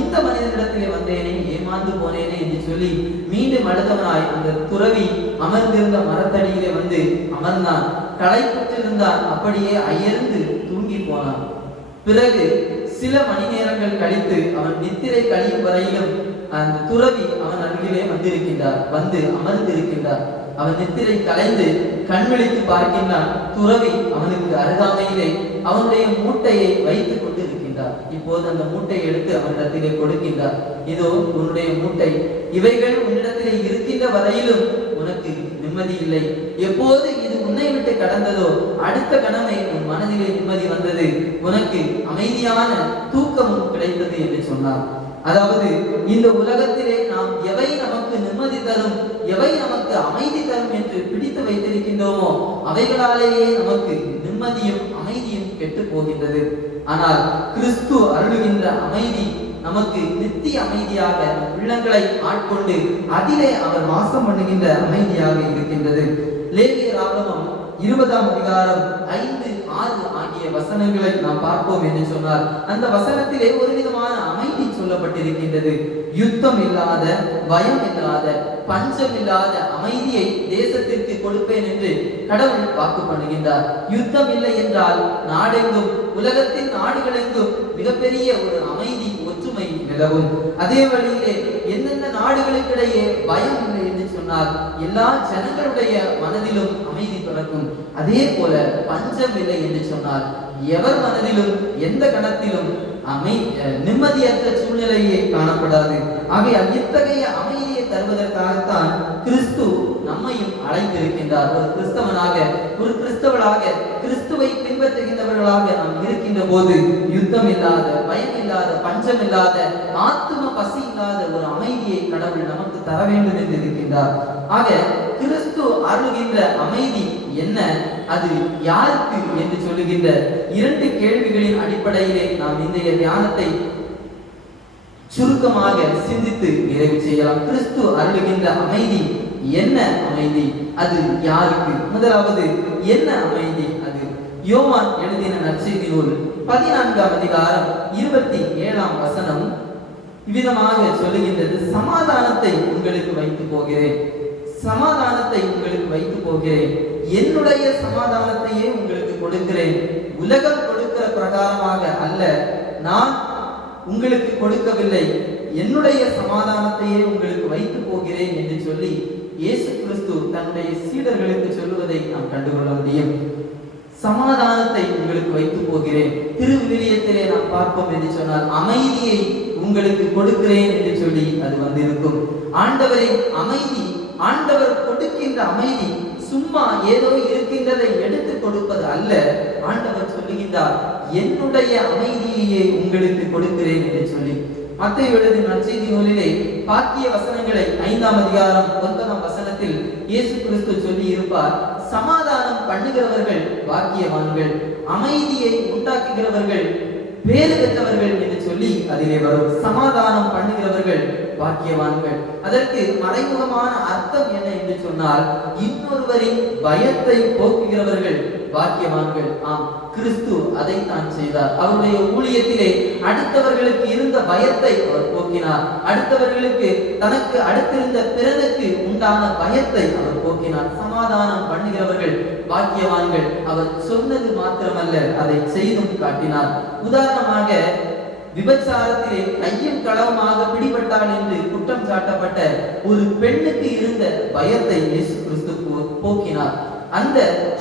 இந்த மனிதனிடத்திலே வந்தேனே, ஏமாந்து போனேனே என்று சொல்லி மீண்டும் அழுதவனாய் அந்த துறவி அமர்ந்திருந்த மரத்தடியிலே வந்து அமர்ந்தான். களைப்புற்றிருந்தான். அப்படியே அயர்ந்து தூங்கி போனான். பிறகு சில மணி நேரங்கள் கழித்து அவன் நித்திரை கழியும் வரையிலும் அந்த துறவி அவன் அருகிலே வந்திருக்கின்றார், வந்து அமர்ந்திருக்கின்றார். அவன் நித்திரை கலைந்து கண் விழித்து பார்க்கின்றான். துறவி அவனுக்கு அருகாமையிலே அவனுடைய மூட்டையை வைத்துக் கொண்டு இருக்கின்றார். இப்போது அந்த மூட்டையை எடுத்து அவனிடத்திலே கொடுக்கின்றார். இதோ உன்னுடைய மூட்டை, இவைகள் உன்னிடத்திலே இருக்கின்ற வரையிலும் உனக்கு நிம்மதி இல்லை. எப்போது இது உன்னை விட்டு கடந்ததோ அடுத்த கணமே உன் மனதிலே நிம்மதி வந்தது, உனக்கு அமைதியான தூக்கமும் கிடைத்தது என்று சொன்னார். அதாவது இந்த உலகத்திலே நாம் எவை நமக்கு நிம்மதி தரும், எவை நமக்கு அமைதி தரும் என்று பிடித்து வைத்திருக்கின்றோமோ அவைகளாலேயே நமக்கு நிம்மதியும் அமைதியும் கெட்டு போகின்றது. ஆனால் கிறிஸ்து அருளுகின்ற அமைதி நமக்கு நித்திய அமைதியாக உள்ளங்களை ஆட்கொண்டு அதிலே அவர் வாசம் பண்ணுகின்ற அமைதியாக இருக்கின்றது. லேவியராகமம் 20ஆம் அதிகாரம் 5, 6 ஆகிய வசனங்களை நாம் பார்ப்போம் என்று சொன்னார். அந்த வசனத்திலே ஒரு விதமான அமைதி சொல்லப்பட்டிருக்கின்றது. யுத்தம் இல்லாத, பயம் இல்லாத, பஞ்சம் இல்லாத அமைதியை தேசத்திற்கு கொடுப்பேன் என்று கடவுள் வாக்கு பண்ணுகின்றார். யுத்தம் இல்லை என்றால் நாடெங்கும், உலகத்தின் நாடுகளெங்கும் மிகப்பெரிய ஒரு அமைதி, ஒற்றுமை நிலவும். அதே வழியிலே எந்தெந்த நாடுகளுக்கிடையே பயம் இல்லை என்று சொன்னால் எல்லா ஜனங்களுடைய மனதிலும் அமைதி பிறக்கும். அதே போல பஞ்சம் இல்லை என்று சொன்னால் எவர் மனதிலும் எந்த கணத்திலும் நிம்மதியற்ற சூழ்நிலையே காணப்படாது. ஆகையால் இத்தகைய அமைதியை தருவதற்காகத்தான் கிறிஸ்து நம்மையும் அழைத்திருக்கின்றார். ஒரு கிறிஸ்தவனாக, ஒரு கிறிஸ்தவளாக, கிறிஸ்துவை பின்பற்றுகின்றவர்களாக நாம் இருக்கின்ற போது யுத்தம் இல்லாத, பயம் இல்லாத, பஞ்சம் இல்லாத, ஆத்தும பசி இல்லாத ஒரு அமைதியை கடவுள் நமக்கு தர வேண்டும் என்று இருக்கின்றார். ஆக கிறிஸ்து அருளுகின்ற அமைதி என்ன, அது யாருக்கு என்று சொல்லுகின்ற 2 கேள்விகளின் அடிப்படையிலே நாம் இன்றைய தியானத்தை சுருக்கமாக சிந்தித்து நிறைவு செய்யலாம். கிறிஸ்து அருளுகின்ற அமைதி என்ன அமைதி, அது யாருக்கு? முதலாவது, என்ன அமைதி அது? யோவான் எழுதின நற்செய்தி நூல் 14ஆம் அதிகாரம் 27ஆம் வசனம் இவ்விதமாக சொல்லுகின்றது: சமாதானத்தை உங்களுக்கு வைத்து போகிறேன், சமாதானத்தை உங்களுக்கு வைத்து போகிறேன், என்னுடைய சமாதானத்தையே உங்களுக்கு கொடுக்கிறேன், உலகம் கொடுக்கிற பிரகாரமாக அல்ல, நான் உங்களுக்கு கொடுக்கவில்லை, என்னுடைய சமாதானத்தையே உங்களுக்கு வைத்து போகிறேன் என்று சொல்லி இயேசு கிறிஸ்து தன்னுடைய சீடர்களுக்கு சொல்லுவதை நாம் கண்டுகொள்ள முடியும். சமாதானத்தை உங்களுக்கு வைத்து போகிறேன். திருவிவிலியத்திலே நாம் பார்ப்போம் என்று சொன்னால் அமைதியை உங்களுக்கு கொடுக்கிறேன் என்று சொல்லி அது வந்திருக்கும். ஆண்டவரின் அமைதி, ஆண்டவர் கொடுக்கின்ற அமைதி சும்மா ஏதோ இருக்கின்றதை எடுத்து கொடுப்பது அல்ல. ஆண்டவர் சொல்லுகின்றார், என்னுடைய அமைதியையே உங்களுக்கு கொடுக்கிறேன் என்று சொல்லி. மத்தேயு எழுதின நற்செய்தி நூலிலே பாக்கிய வசனங்களை 5ஆம் அதிகாரம் 9ஆம் வசனத்தில் இயேசு கிறிஸ்து சொல்லி இருப்பார்: சமாதானம் பண்ணுகிறவர்கள் பாக்கியவான்கள், அமைதியை உண்டாக்குகிறவர்கள் பேறு பெற்றவர்கள் என்று சொல்லி அதிலே வரும். சமாதானம் பண்ணுகிறவர்கள் பாக்கியவான்கள். அதற்கு மறைமுகமான அர்த்தம் என்ன என்று சொன்னால், இன்னொருவரின் பயத்தை போக்குகிறவர்கள் பாக்கியவான்கள். ஆம், கிறிஸ்து அதைத்தான் செய்தார். அவருடைய ஊழியத்திலே அடுத்தவர்களுக்கு இருந்த பயத்தை அவர் போக்கினார். அடுத்தவர்களுக்கு, தனக்கு அடுத்திருந்த பிறனுக்கு உண்டான பயத்தை அவர் போக்கினார். சமாதானம் பண்ணுகிறவர்கள் பாக்கியவான்கள். அவர் சொன்னது மாத்திரமல்ல, அதை செய்தும் காட்டினார். உதாரணமாக, விபச்சாரத்திலே கையும் களவுமாக பிடிபட்டாள் என்று குற்றம் சாட்டப்பட்ட ஒரு பெண்ணுக்கு இருந்த பயத்தை இயேசு கிறிஸ்து போக்கினார். அந்த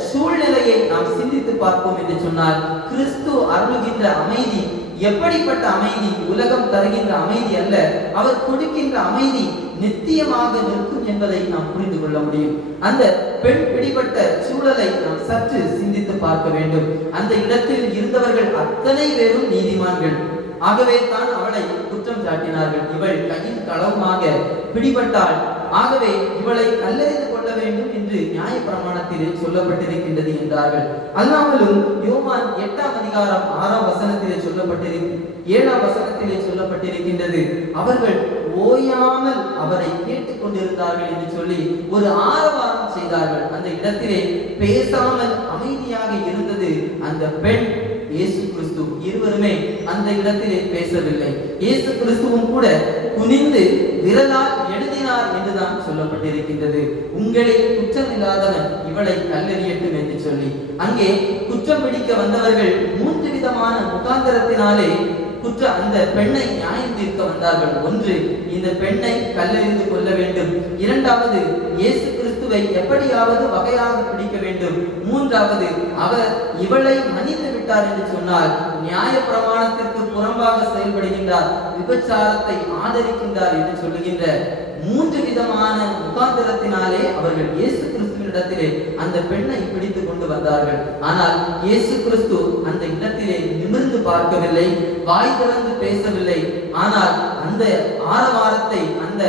சூழ்நிலையை நாம் சிந்தித்து பார்ப்போம் என்று சொன்னால், கிறிஸ்து அருளுகின்ற அமைதி எப்படிப்பட்ட அமைதி? உலகம் தருகின்ற அமைதி அல்ல. அவர் கொடுக்கின்ற அமைதி நித்தியமாக நிற்கும் என்பதை நாம் புரிந்து கொள்ள முடியும். அந்த பெண் பிடிபட்ட சூழலை நாம் சற்று சிந்தித்து பார்க்க வேண்டும். அந்த இடத்தில் இருந்தவர்கள் அத்தனை பேரும் நீதிமான்கள். ஆகவே தான் அவளை குற்றம் சாட்டினார்கள். இவள் கையில் களவுமாக பிடிபட்டாள், ஆகவே இவளை கல்லெறிந்து கொள்ள வேண்டும் என்று நியாய பிரமாணத்திலே சொல்லப்பட்டிருக்கின்றது என்றார்கள். அல்லாமலும் யோவான் 8ஆம் அதிகாரம் 6ஆம் வசனத்திலே 7ஆம் வசனத்திலே சொல்லப்பட்டிருக்கின்றது: அவர்கள் ஓயாமல் அவரை கேட்டுக் கொண்டிருந்தார்கள் என்று சொல்லி ஒரு ஆரவாரம் செய்தார்கள். அந்த இடத்திலே பேசாமல் அமைதியாக இருந்தது அந்த பெண், இயேசு கிறிஸ்து. இருவருமே அந்த இடத்திலே பேசவில்லை. இயேசு கிறிஸ்துவும் கூட குனிந்து விரலால் எழுதினார் என்றுதான் சொல்லப்பட்டிருக்கின்றது. உங்களில் குற்றம் இல்லாதவன் இவளை கல்லெறியட்டும் என்று சொல்லி. அங்கே குற்றம் பிடிக்க வந்தவர்கள் 3 விதமான முகாந்தரத்தினாலே அந்த பெண்ணை நியாயம் தீர்க்க வந்தார்கள். ஒன்று, இந்த பெண்ணை கல்லெறிந்து கொள்ள வேண்டும். இரண்டாவது, இயேசு கிறிஸ்துவை எப்படியாவது வகையாக பிடிக்க வேண்டும். மூன்றாவது, அவர் இவளை மன்னித்து விட்டார் என்று சொன்னால் நியாய பிரமாணத்திற்கு புறம்பாக செயல்படுகின்றார், விபச்சாரத்தை ஆதரிக்கின்றார் என்று சொல்லுகின்ற 3 விதமான முகாந்திரத்தினாலே அவர்கள் இயேசு கிறிஸ்துவின் பெண்ணிடத்திலே அந்த பெண்ணை பிடித்து கொண்டு வந்தார்கள். ஆனால் இயேசு கிறிஸ்து அந்த இடத்திலே நிமிர்ந்து பார்க்கவில்லை, வாய் திறந்து பேசவில்லை. ஆனால் அந்த ஆரவாரத்தை அந்த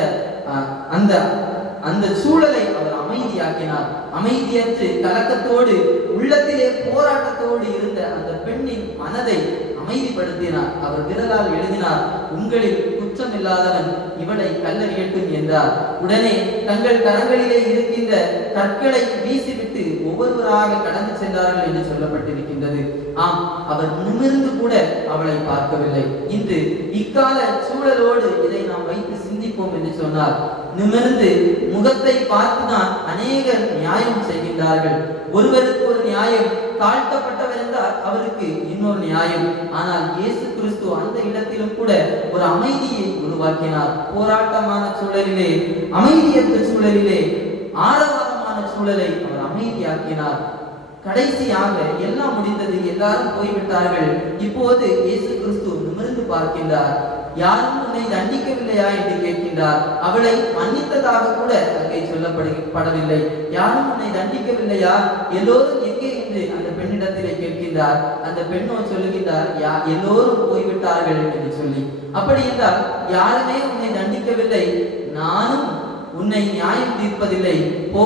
அந்த சூழலை அவர் அமைதியாக்கினார். அமைதியற்று கலக்கத்தோடு உள்ளத்திலே போராட்டத்தோடு இருந்த அந்த பெண்ணின் மனதை அமைதிப்படுத்தினார். அவர் விரலால் எழுதினார், உங்களில் குற்றம் இல்லாதவன் இவளை கல்லறியட்டும் என்றார். உடனே தங்கள் கரங்களிலே இருக்கின்ற கற்களை வீசிவிட்டு ஒவ்வொருவராக கடந்து சென்றார்கள் என்று சொல்லப்பட்டிருக்கின்றது. ஆம், அவர் நிமிர்ந்து கூட அவளை பார்க்கவில்லை. இன்று இக்கால சூழலோடு இதை நாம் வைத்து சிந்திப்போம் என்று சொன்னால், நிமிர்ந்து முகத்தை பார்த்துதான் அநேகர் நியாயம் செய்கின்றார்கள். ஒருவருக்கு ஒரு நியாயம், தாழ்த்தப்பட்டவர் என்றால் அவருக்கு இன்னொரு நியாயம். ஆனால் இயேசு கிறிஸ்து அந்த இடத்திலும் கூட ஒரு அமைதியை உருவாக்கினார். போராட்டமான சூழலிலே, அமைதியற்ற சூழலிலே, ஆரவாரமான சூழலை அவர் அமைதியாக்கினார். கடைசியாக எல்லாம் முடிந்தது, எல்லாரும் போய்விட்டார்கள். இப்போது இயேசு கிறிஸ்து நிமிர்ந்து பார்க்கின்றார். யாரும் உன்னை தண்டிக்கவில்லையா என்று கேட்கின்றார். அவளை மன்னித்ததாக கூட அங்கே சொல்லப்படவில்லை. யாரும் உன்னை தண்டிக்கவில்லையா, எல்லோரும் எங்கே என்று அந்த பெண்ணிடத்திலே கேட்கின்றார். அந்த பெண்ணோ சொல்லுகின்றார், எல்லோரும் போய்விட்டார்கள் என்று சொல்லி. அப்படி என்றால் யாருமே உன்னை தண்டிக்கவில்லை, நானும் உன்னை நியாயம் தீர்ப்பதில்லை, போ,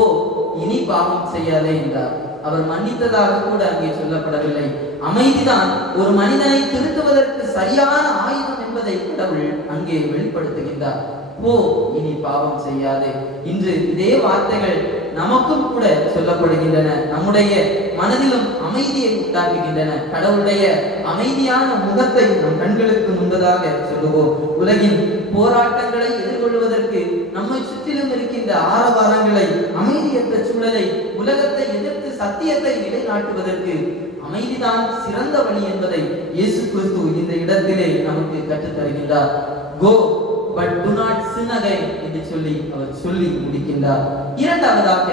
இனி பாவம் செய்யாதே என்றார். அவர் மன்னித்ததாக கூட அங்கே சொல்லப்படவில்லை. அமைதிதான் ஒரு மனிதனை திருத்துவதற்கு சரியான ஆயுதம் என்பதை கடவுள் அங்கே வெளிப்படுத்துகின்றார். போ, இனி பாவம் செய்யாதே. இன்று இதே வார்த்தைகள் நமக்கும் கூட சொல்லப்படுகின்றன. நம்முடைய மனதிலும் அமைதியை உண்டாக்குகின்றன. கடவுளுடைய அமைதியான முகத்தை நம் கண்களுக்கு முன்பதாக சொல்லுவோம். உலகின் போராட்டங்களை எதிர்கொள்வதற்கு நம்மை சுற்றிலும் இருக்கின்ற ஆரவாரங்களை, அமைதியற்ற சூழலை, உலகத்தை எதிர்த்து சத்தியத்தை நிலைநாட்டுவதற்கு அமைதிதான் சிறந்த வழி என்பதை இயேசு கிறிஸ்து இந்த இடத்திலே நமக்கு கற்றுத் தருகின்றார். Go but do not sin again என்று சொல்லி அவர் சொல்லி முடிக்கின்றார். இரண்டாவதாக,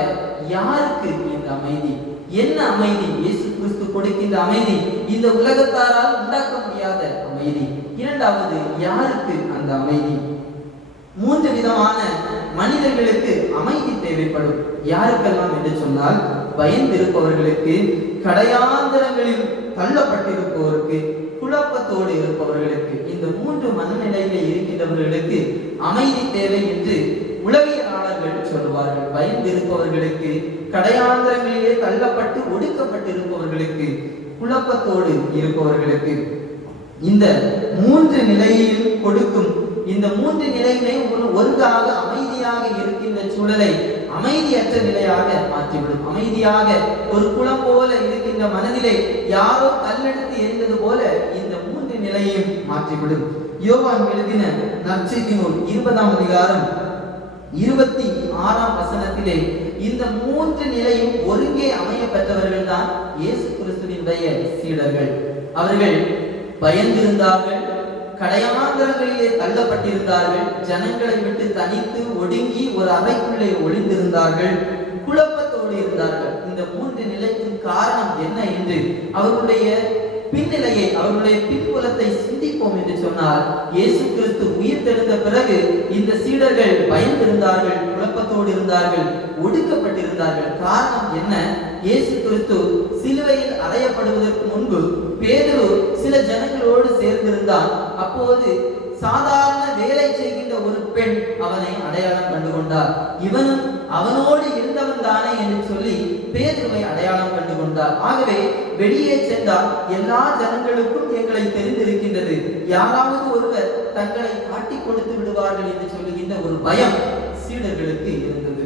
யாருக்கு இந்த அமைதி? என்ன அமைதி? இயேசு கிறிஸ்து கொடுக்கின்ற அமைதி இந்த உலகத்தாரால் உண்டாக்க முடியாத அமைதி. இரண்டாவது, யாருக்கு அந்த அமைதி? மூன்று விதமான மனிதர்களுக்கு அமைதி தேவைப்படும். யாருக்கெல்லாம் என்று சொன்னால், பயந்திருப்பவர்களுக்கு, கடையாந்தரங்களில் தள்ளப்பட்டிருப்பவருக்கு, குழப்பத்தோடு இருப்பவர்களுக்கு, இந்த மூன்று மனநிலையிலே இருக்கின்றவர்களுக்கு அமைதி தேவை என்று உளவியலாளர்கள் சொல்லுவார்கள். பயந்திருப்பவர்களுக்கு, கடையாந்தரங்களிலே தள்ளப்பட்டு ஒடுக்கப்பட்டிருப்பவர்களுக்கு, குழப்பத்தோடு இருப்பவர்களுக்கு, இந்த மூன்று நிலையில் கொடுக்கும் இந்த மூன்று நிலைகளை ஒன்றாக அமைதியாக இருக்கின்ற சூழலை அமைதியற்ற நிலையாக மாற்றிவிடும். அமைதியாக ஒரு குளம் போல இருக்கின்ற மனதிலே யாரோ கல்லெடுத்து எரிந்தது போல இந்த மூன்று நிலையையும் மாற்றிவிடும். யோவான் எழுதின நற்செய்தி நூல் 20ஆம் அதிகாரம் 26ஆம் வசனத்திலே இந்த மூன்று நிலையும் ஒருங்கே அமைய பெற்றவர்கள் தான் இயேசு கிறிஸ்துவினுடைய சீடர்கள். அவர்கள் பயந்திருந்தார்கள், கடையாந்தரங்களிலே தள்ளப்பட்டிருந்தார்கள், ஜனங்களை விட்டு தனித்து ஒடுங்கி ஒரு அறைக்குள்ளே ஒளிந்திருந்தார்கள், குழப்பத்தோடு இருந்தார்கள். இந்த மூன்று நிலைக்கும் காரணம் என்ன என்று அவர்களுடைய பின்னிலையை, அவர்களுடைய பின்புலத்தை சிந்திப்போம் என்று சொன்னால், இயேசு கிறிஸ்து உயிர் தெழுந்த பிறகு இந்த சீடர்கள் பயந்திருந்தார்கள், குழப்பத்தோடு இருந்தார்கள், ஒடுக்கப்பட்டிருந்தார்கள். காரணம் என்ன? இயேசு கிறிஸ்து சிலுவையில் அறையப்படுவதற்கு முன்பு பேதுரு சில ஜனங்களோடு சேர்ந்திருந்தான். அப்போது சாதாரண வேலை செய்கின்ற ஒரு பெண் அவனை அடையாளம் கண்டு கொண்டார். இவனும் அவனோடு இருந்தவன் தானே என்று சொல்லி பேதுருவை அடையாளம் கண்டு கொண்டார். ஆகவே வெளியே சென்றால் எல்லா ஜனங்களுக்கும் எங்களை தெரிந்திருக்கின்றது, யாராவது ஒருவர் தங்களை காட்டிக் கொடுத்து விடுவார்கள் என்று சொல்லுகின்ற ஒரு பயம் சீடர்களுக்கு இருந்தது.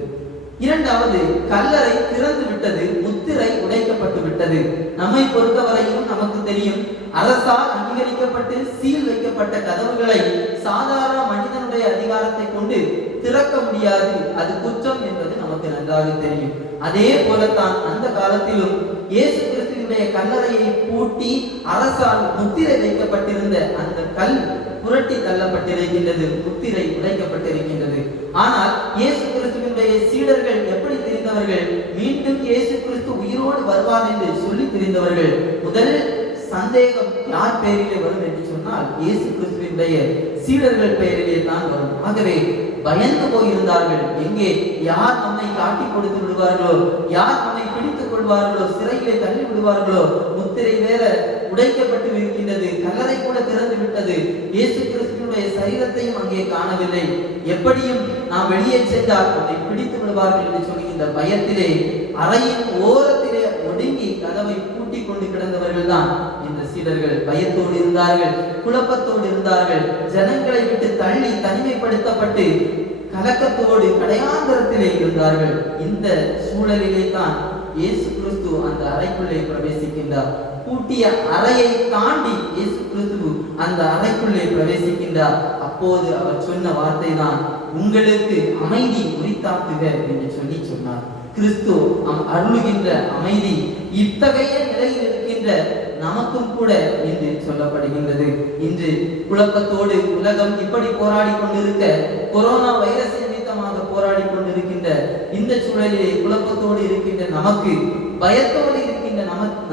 இரண்டாவது, கல்லறை திறந்து விட்டது, முத்திரை உடைக்கப்பட்டு விட்டது. நம்மை பொறுத்தவரையும் நமக்கு தெரியும், அரசால் அங்கீகரிக்கப்பட்டு சீல் வைக்கப்பட்ட கதவுகளை சாதாரண மனிதனுடைய அதிகாரத்தை கொண்டு திறக்க முடியாது, அது குற்றம் என்பது நமக்கு நன்றாக தெரியும். அதே போலத்தான் அந்த காலத்திலும் இயேசு கிறிஸ்துவினுடைய கல்லறையை பூட்டி அரசால் முத்திரை வைக்கப்பட்டிருந்த அந்த கல் புரட்டி தள்ளப்பட்டிருக்கின்றது, முத்திரை உடைக்கப்பட்டிருக்கின்றது. ஆனால் இயேசு கிறிஸ்துவினுடைய சீடர்கள் எப்படி தெரிந்தவர்கள்? மீண்டும் இயேசு கிறிஸ்து உயிரோடு வருவார் என்று சொல்லி தெரிந்தவர்கள். முதல் சந்தேகம் யார் பேரிலே வரும் என்று சொன்னால் சொன்னால் இயேசு கிறிஸ்துவினுடைய சீடர்கள் பெயரிலே தான் வரும். ஆகவே பயந்து போயிருந்தார்கள். எங்கே யார் நம்மை காட்டி கொடுத்து விடுவார்களோ, யார் நம்மை பிடித்துக் கொள்வார்களோ, சிறையிலே தள்ளி விடுவார்களோ, முத்திரை வேற உடைக்கப்பட்டு இருக்கின்றது, கல்லறை கூட திறந்து விட்டது, இயேசு கிறிஸ்துவினுடைய சரீரத்தையும் அங்கே காணவில்லை, எப்படியும் நாம் வெளியே சென்றால் நம்மை பிடித்து விடுவார்கள் என்று சொல்லி இந்த பயத்திலே அறையின் ஓரத்திலே ஒடுங்கி கதவை பூட்டி கொண்டு கிடந்தவர்கள் தான் இந்த சீடர்கள். பயத்தோடு இருந்தார்கள், குழப்பத்தோடு இருந்தார்கள், ஜனங்களை விட்டு தள்ளி தனிமைப்படுத்தப்பட்டு கலக்கத்தோடு கடையாந்தரத்திலே இருந்தார்கள். இந்த சூழலிலே தான் இயேசு கிறிஸ்து அந்த அறைக்குள்ளே பிரவேசிக்கின்றார். பூட்டிய அறையை தாண்டி இயேசு கிறிஸ்து அந்த அறைக்குள்ளே பிரவேசிக்கின்றார். அப்போது அவர் சொன்ன வார்த்தை தான், உங்களுக்கு அமைதி உரித்தாக்குக என்று சொல்லி சொன்னார். கிறிஸ்து அருளுகின்ற அமைதி இத்தகைய நிலையில் இருக்கின்ற நமக்கும் கூட இன்று சொல்லப்படுகின்றது. இன்று குழப்பத்தோடு உலகம் இப்படி போராடி கொண்டிருக்க, கொரோனா வைரஸ் நிமித்தமாக போராடி கொண்டிருக்கின்ற இந்த சூழலிலே குழப்பத்தோடு இருக்கின்ற நமக்கு, பயத்தோடு இருக்கின்ற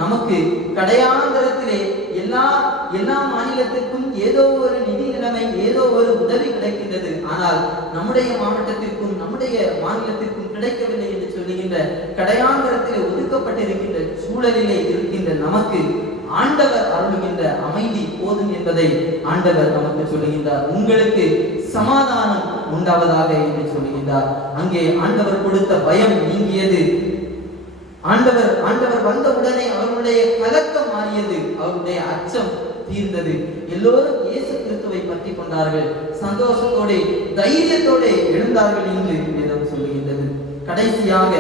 நமக்கு கடையாந்தரத்திலே எல்லா மாநிலத்திற்கும் ஏதோ ஒரு நிதி நிலைமை, ஏதோ ஒரு உதவி கிடைக்கின்றது. ஆனால் நம்முடைய மாவட்டத்திற்கும் நம்முடைய மாநிலத்திற்கும் கிடைக்கவில்லை என்று சொல்லுகின்ற கடையாந்தரத்திலே ஒதுக்கப்பட்டிருக்கின்ற சூழலிலே இருக்கின்ற நமக்கு ஆண்டவர் அருளுகின்ற அமைதி போதும் என்பதை ஆண்டவர் நமக்கு சொல்லுகின்றார். உங்களுக்கு சமாதானம் உண்டாவதாக என்று சொல்லுகின்றார். அங்கே ஆண்டவர் கொடுத்த பயம் நீங்கியது. ஆண்டவர் வந்த உடனே அவருடைய கலக்கம் மாறியது, அவருடைய அச்சம் தீர்ந்தது. எல்லோரும் இயேசு கிறிஸ்துவை பற்றி கொண்டார்கள், சந்தோஷத்தோட தைரியத்தோட எழுந்தார்கள் என்று வேதம் சொல்லுகின்றது. கடைசியாக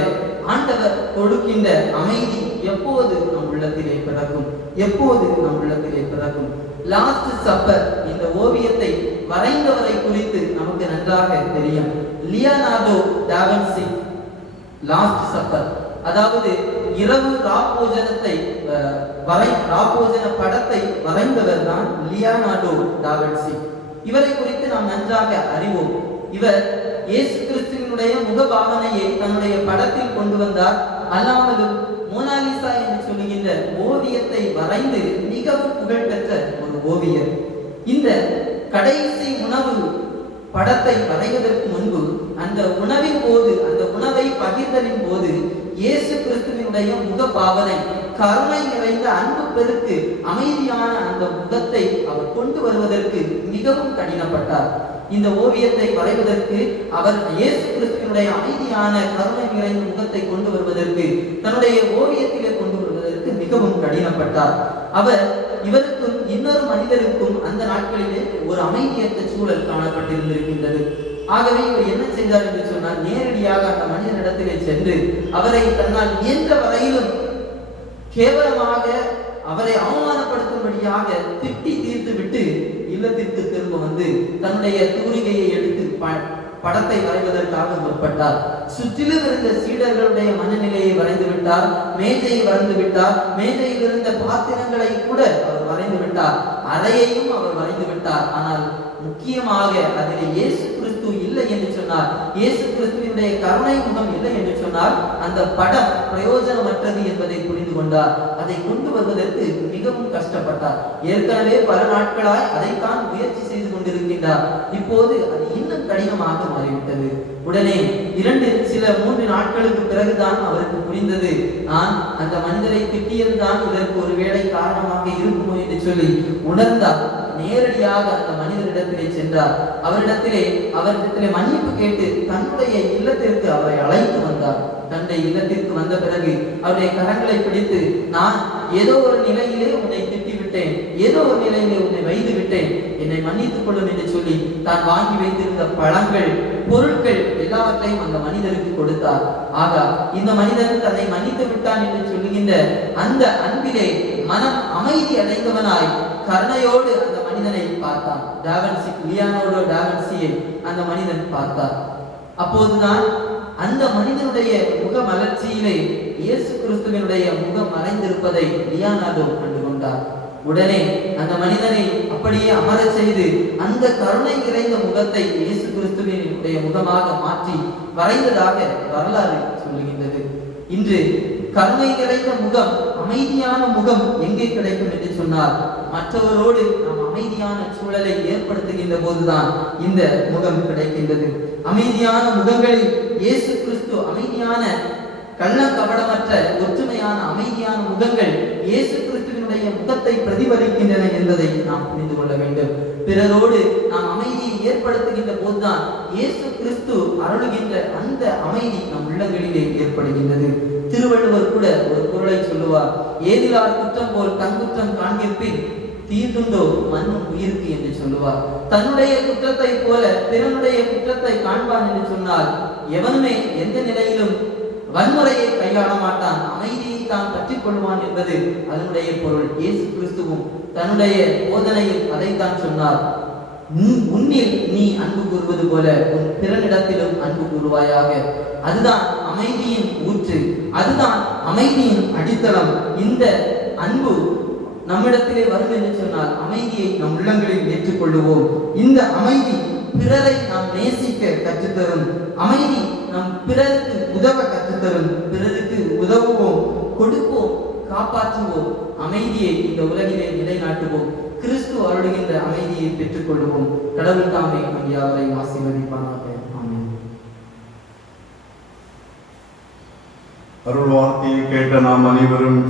ஆண்டவர் கொடுக்கின்ற அமைதி எப்போது நம் உள்ளத்திலே பிறக்கும்? எப்போது நம் உள்ளத்திலே பிறக்கும்? லாஸ்ட் சப்பர் இந்த ஓவியத்தை வரைந்தவரை குறித்து நமக்கு நன்றாக தெரியும். Leonardo da Vinci. லாஸ்ட் சப்பர், அதாவது இரவு ராப்போஜனத்தை ராப்போஜன படத்தை வரைந்தவர் தான் லியோனார்டோ டாவின்சி. இவரை குறித்து நாம் நன்றாக அறிவோம். இவர் இயேசு கிறிஸ்துவினுடைய முகபாவனையை தன்னுடைய படத்தில் கொண்டு வந்தார். அல்லாமலும் மோனாலிசா என்று சொல்லுகின்ற ஓவியத்தை வரைந்து மிகவும் புகழ்பெற்ற ஒரு ஓவியர். இந்த கடைசி உணவு படத்தை வரைவதற்கு முன்பு அந்த உணவின் போது, அந்த உணவை பகிர்ந்தலின் போது இயேசு கிறிஸ்துவினுடைய முக பாவனை, கருணை நிறைந்த அன்பு பெருக்கு அமைதியான அந்த முகத்தை அவர் கொண்டு வருவதற்கு மிகவும் கடினப்பட்டார். இந்த ஓவியத்தை வரைவதற்கு அவர் இயேசு கிறிஸ்துவினுடைய அமைதியான கருணை நிறைந்த முகத்தை கொண்டு வருவதற்கு, தன்னுடைய ஓவியத்திலே கொண்டு வருவதற்கு மிகவும் கடினப்பட்டார். இவருக்கும் இன்னொரு மனிதருக்கும் அந்த நாட்களிலே ஒரு அமைதியற்ற சூழல் காணப்பட்டிருந்திருக்கின்றது. ஆகவே இவர் என்ன செய்தார் என்று சொன்னால், நேரடியாக அந்த மனிதனிடத்திலே சென்று அவரை தன்னால் இயன்ற வரையிலும் கேவலமாக அவரை அவமானப்படுத்தும்படியாக திட்டி தீர்த்து விட்டு இல்லத்திற்கு திரும்ப வந்து தன்னுடைய தூரிகையை எடுத்து படத்தை வரைவதற்காக முற்பட்டார். சுற்றிலும் இருந்த சீடர்களுடைய மனநிலையை வரைந்து விட்டார், மேஜையை வரைந்து விட்டார், மேஜையில் இருந்த பாத்திரங்களை கூட அவர் வரைந்து விட்டார், அறையையும் அவர் வரைந்து விட்டார். ஆனால் முக்கியமாக அதில் இயேசு கிறிஸ்து இல்லை என்று சொன்னார், இயேசு கிறிஸ்துவினுடைய கருணை முகம் இல்லை என்று சொன்னால் அந்த படம் பிரயோஜனமற்றது என்பதை புரிந்து கொண்டார். அதை கொண்டு வருவதற்கு மிகவும் கஷ்டப்பட்டார். ஏற்கனவே பல நாட்களாய் அதைத்தான் முயற்சி செய்து கொண்டிருக்கின்றார். இப்போது அது இன்னும் கடினமாக மாறிவிட்டது. உடனே 3 நாட்களுக்கு பிறகுதான் அவருக்கு புரிந்தது, நான் அந்த மனிதரை திட்டியதுதான் இதற்கு ஒருவேளை காரணமாக இருக்குமோ என்று சொல்லி உணர்ந்தார். நேரடியாக அந்த மனிதரிடத்திலே சென்றார். அவரிடத்திலே மன்னிப்பு கேட்டு தன்னுடைய இல்லத்திற்கு அவரை அழைத்து வந்தார். தன்னுடைய இல்லத்திற்கு வந்த பிறகு அவருடைய கரங்களை பிடித்து, நான் ஏதோ ஒரு நிலையிலே உன்னை திட்டிவிட்டேன், ஏதோ ஒரு நிலையிலே உன்னை வைத்து விட்டேன், என்னை மன்னித்துக் கொள்ளும் என்று சொல்லி தான் வாங்கி வைத்திருந்த பழங்கள், பொருட்கள் எல்லாவற்றையும் அந்த மனிதருக்கு கொடுத்தார். ஆக இந்த மனிதன் தன்னை மன்னித்து விட்டான் என்று சொல்லுகின்ற அந்த அன்பிலே மனம் அமைதி அடைந்தவனாய் கருணையோடு அந்த மனிதனை பார்த்தான். லியோனார்டோ டாவின்சியை அந்த மனிதன் பார்த்தார். அப்போதுதான் அந்த மனிதனுடைய முக மலர்ச்சியிலே இயேசு கிறிஸ்துவினுடைய முகம் மறைந்திருப்பதை லியோனார்டோ கண்டுகொண்டார். உடனே அந்த மனிதனை அப்படியே அமர செய்து அந்த கருணை நிறைந்த முகத்தை இயேசு கிறிஸ்துவினுடைய முகமாக மாற்றி வரைந்ததாக வரலாறு சொல்லுகின்றது. இன்று கருணை நிறைந்த முகம், அமைதியான முகம் எங்கே கிடைக்கும் என்று சொன்னார், மற்றவரோடு நாம் அமைதியான சூழலை ஏற்படுத்துகின்ற போதுதான் இந்த முகம் கிடைக்கின்றது. அமைதியான முகங்களில் இயேசு கிறிஸ்து அமைதியான கள்ளக்கபடமற்ற ஒற்றுமையான அமைதியான முகங்கள் இயேசு கிறிஸ்துவினுடைய முகத்தை பிரதிபலிக்கின்றன என்பதை நாம் புரிந்து கொள்ள வேண்டும். பிறரோடு நாம் அமைதியை ஏற்படுத்துகின்ற போதுதான் இயேசு கிறிஸ்து அருளுகின்ற அந்த அமைதி நம் உள்ளங்களிலே ஏற்படுகின்றது. திருவள்ளுவர் கூட ஒரு குறளை சொல்லுவார், ஏதிலார் குற்றம் போல் தங்குற்றம் காண்கிற்பின் தீர்ந்துண்டோ மண்ணும் உயிருக்கு என்று சொல்லுவார். தன்னுடைய குற்றத்தை போல பிறனுடைய குற்றத்தை காண்பான் என்று சொன்னால் எவனுமே எந்த நிலையிலும் வன்முறையை கையாள மாட்டான், அமைதியை தான் பற்றிக் கொள்வான் என்பது அதனுடைய பொருள். இயேசு கிறிஸ்துவும் தன்னுடைய போதனையில் அதைத்தான் சொன்னார். உன்னில் நீ அன்பு கூறுவது போல உன் பிறனிடத்திலும் அன்பு கூறுவாயாக. அதுதான் அமைதியின் ஊற்று, அதுதான் அமைதியின் அடித்தளம். இந்த அன்பு நம்மிடத்திலே வரும் என்று சொன்னால் அமைதியை நம் உள்ளங்களில் ஏற்றுக்கொள்ளுவோம். இந்த அமைதி பிறரை நாம் நேசிக்க கற்றுத்தரும், அமைதி நம் பிறருக்கு உதவ கற்றுத்தரும், பிறருக்கு உதவுவோம், கொடுப்போம், காப்பாற்றுவோம், அமைதியை இந்த உலகிலே நிலைநாட்டுவோம், கிறிஸ்து அருளுகின்ற அமைதியை பெற்றுக் கொள்வோம். கடவுள் தாமே நம் யாவரையும் ஆசீர்வதிப்பானாக. ஆமென். அருள் வார்த்தையை கேட்ட நாம் அனைவரும்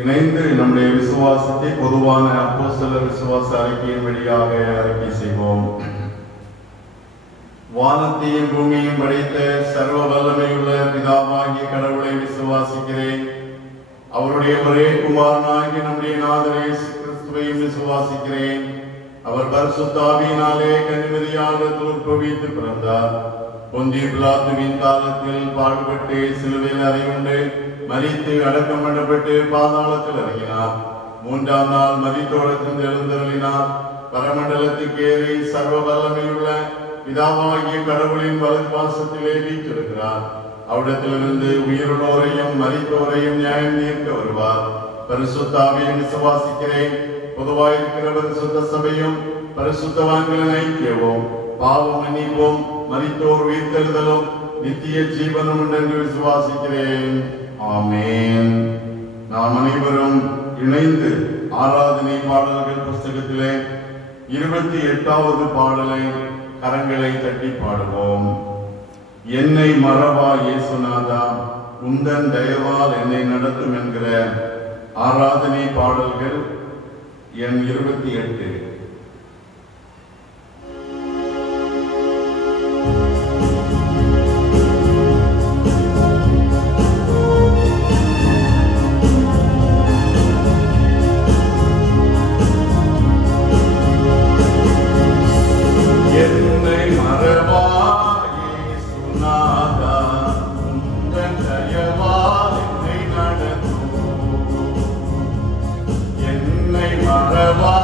இணைந்து நம்முடைய விசுவாசத்தை பொதுவான அப்போஸ்தலர் விசுவாச அறிக்கையின் வழியாக அறிக்கை செய்வோம். வானத்தையும் பூமியையும் படைத்த சர்வ வல்லமையுள்ள பிதாவாகிய கடவுளை விசுவாசிக்கிறேன். அவருடைய ஒரே குமாரனாகிய நம்முடைய நாதர் இயேசு கிறிஸ்துவையும் விசுவாசிக்கிறேன். அவர் பரிசுத்த ஆவியினாலே கன்னிமரியால் உற்பவித்து பிறந்தார். பொந்திய பிலாத்துவின் காலத்தில் பாடுபட்டு சிலுவையில் அறையுண்டு மரித்து அடக்கம் பண்ணப்பட்டு பாதாளத்தில் இறங்கினார். மூன்றாம் நாள் மரித்தோடத்திலிருந்து எழுந்தருளினார். பரமண்டலத்துக்கு ஏறி சர்வ வல்லமையுள்ள பிதாவாகிய கடவுளின் வலது பாசத்திலே வீற்றிருக்கிறார். அவ்விடத்திலிருந்து உயிருள்ளோரையும் மரித்தோரையும் நியாயம் தீர்க்க வருவார். பரிசுத்த ஆவியை விசுவாசிக்கிறேன். பொதுவாயிருக்கிற பரிசுத்த சபையும் பரிசுத்தவான்களின் ஐக்கியமும் பாவம் மன்னிப்போம், மரித்தோர் உயிர்த்தெழுதலும் நித்திய ஜீவனும் என்று விசுவாசிக்கிறேன். ஆமென். நாம் அனைவரும் இணைந்து ஆராதனை பாடல்கள் புஸ்தகத்திலே 28வது பாடலை கரங்களை தட்டி பாடுவோம். என்னை மறவா இயேசுநாதா, உந்தன் தயவால் என்னை நடத்தும் என்கிற ஆராதனை பாடல்கள் எண் 28. என்னை மறவா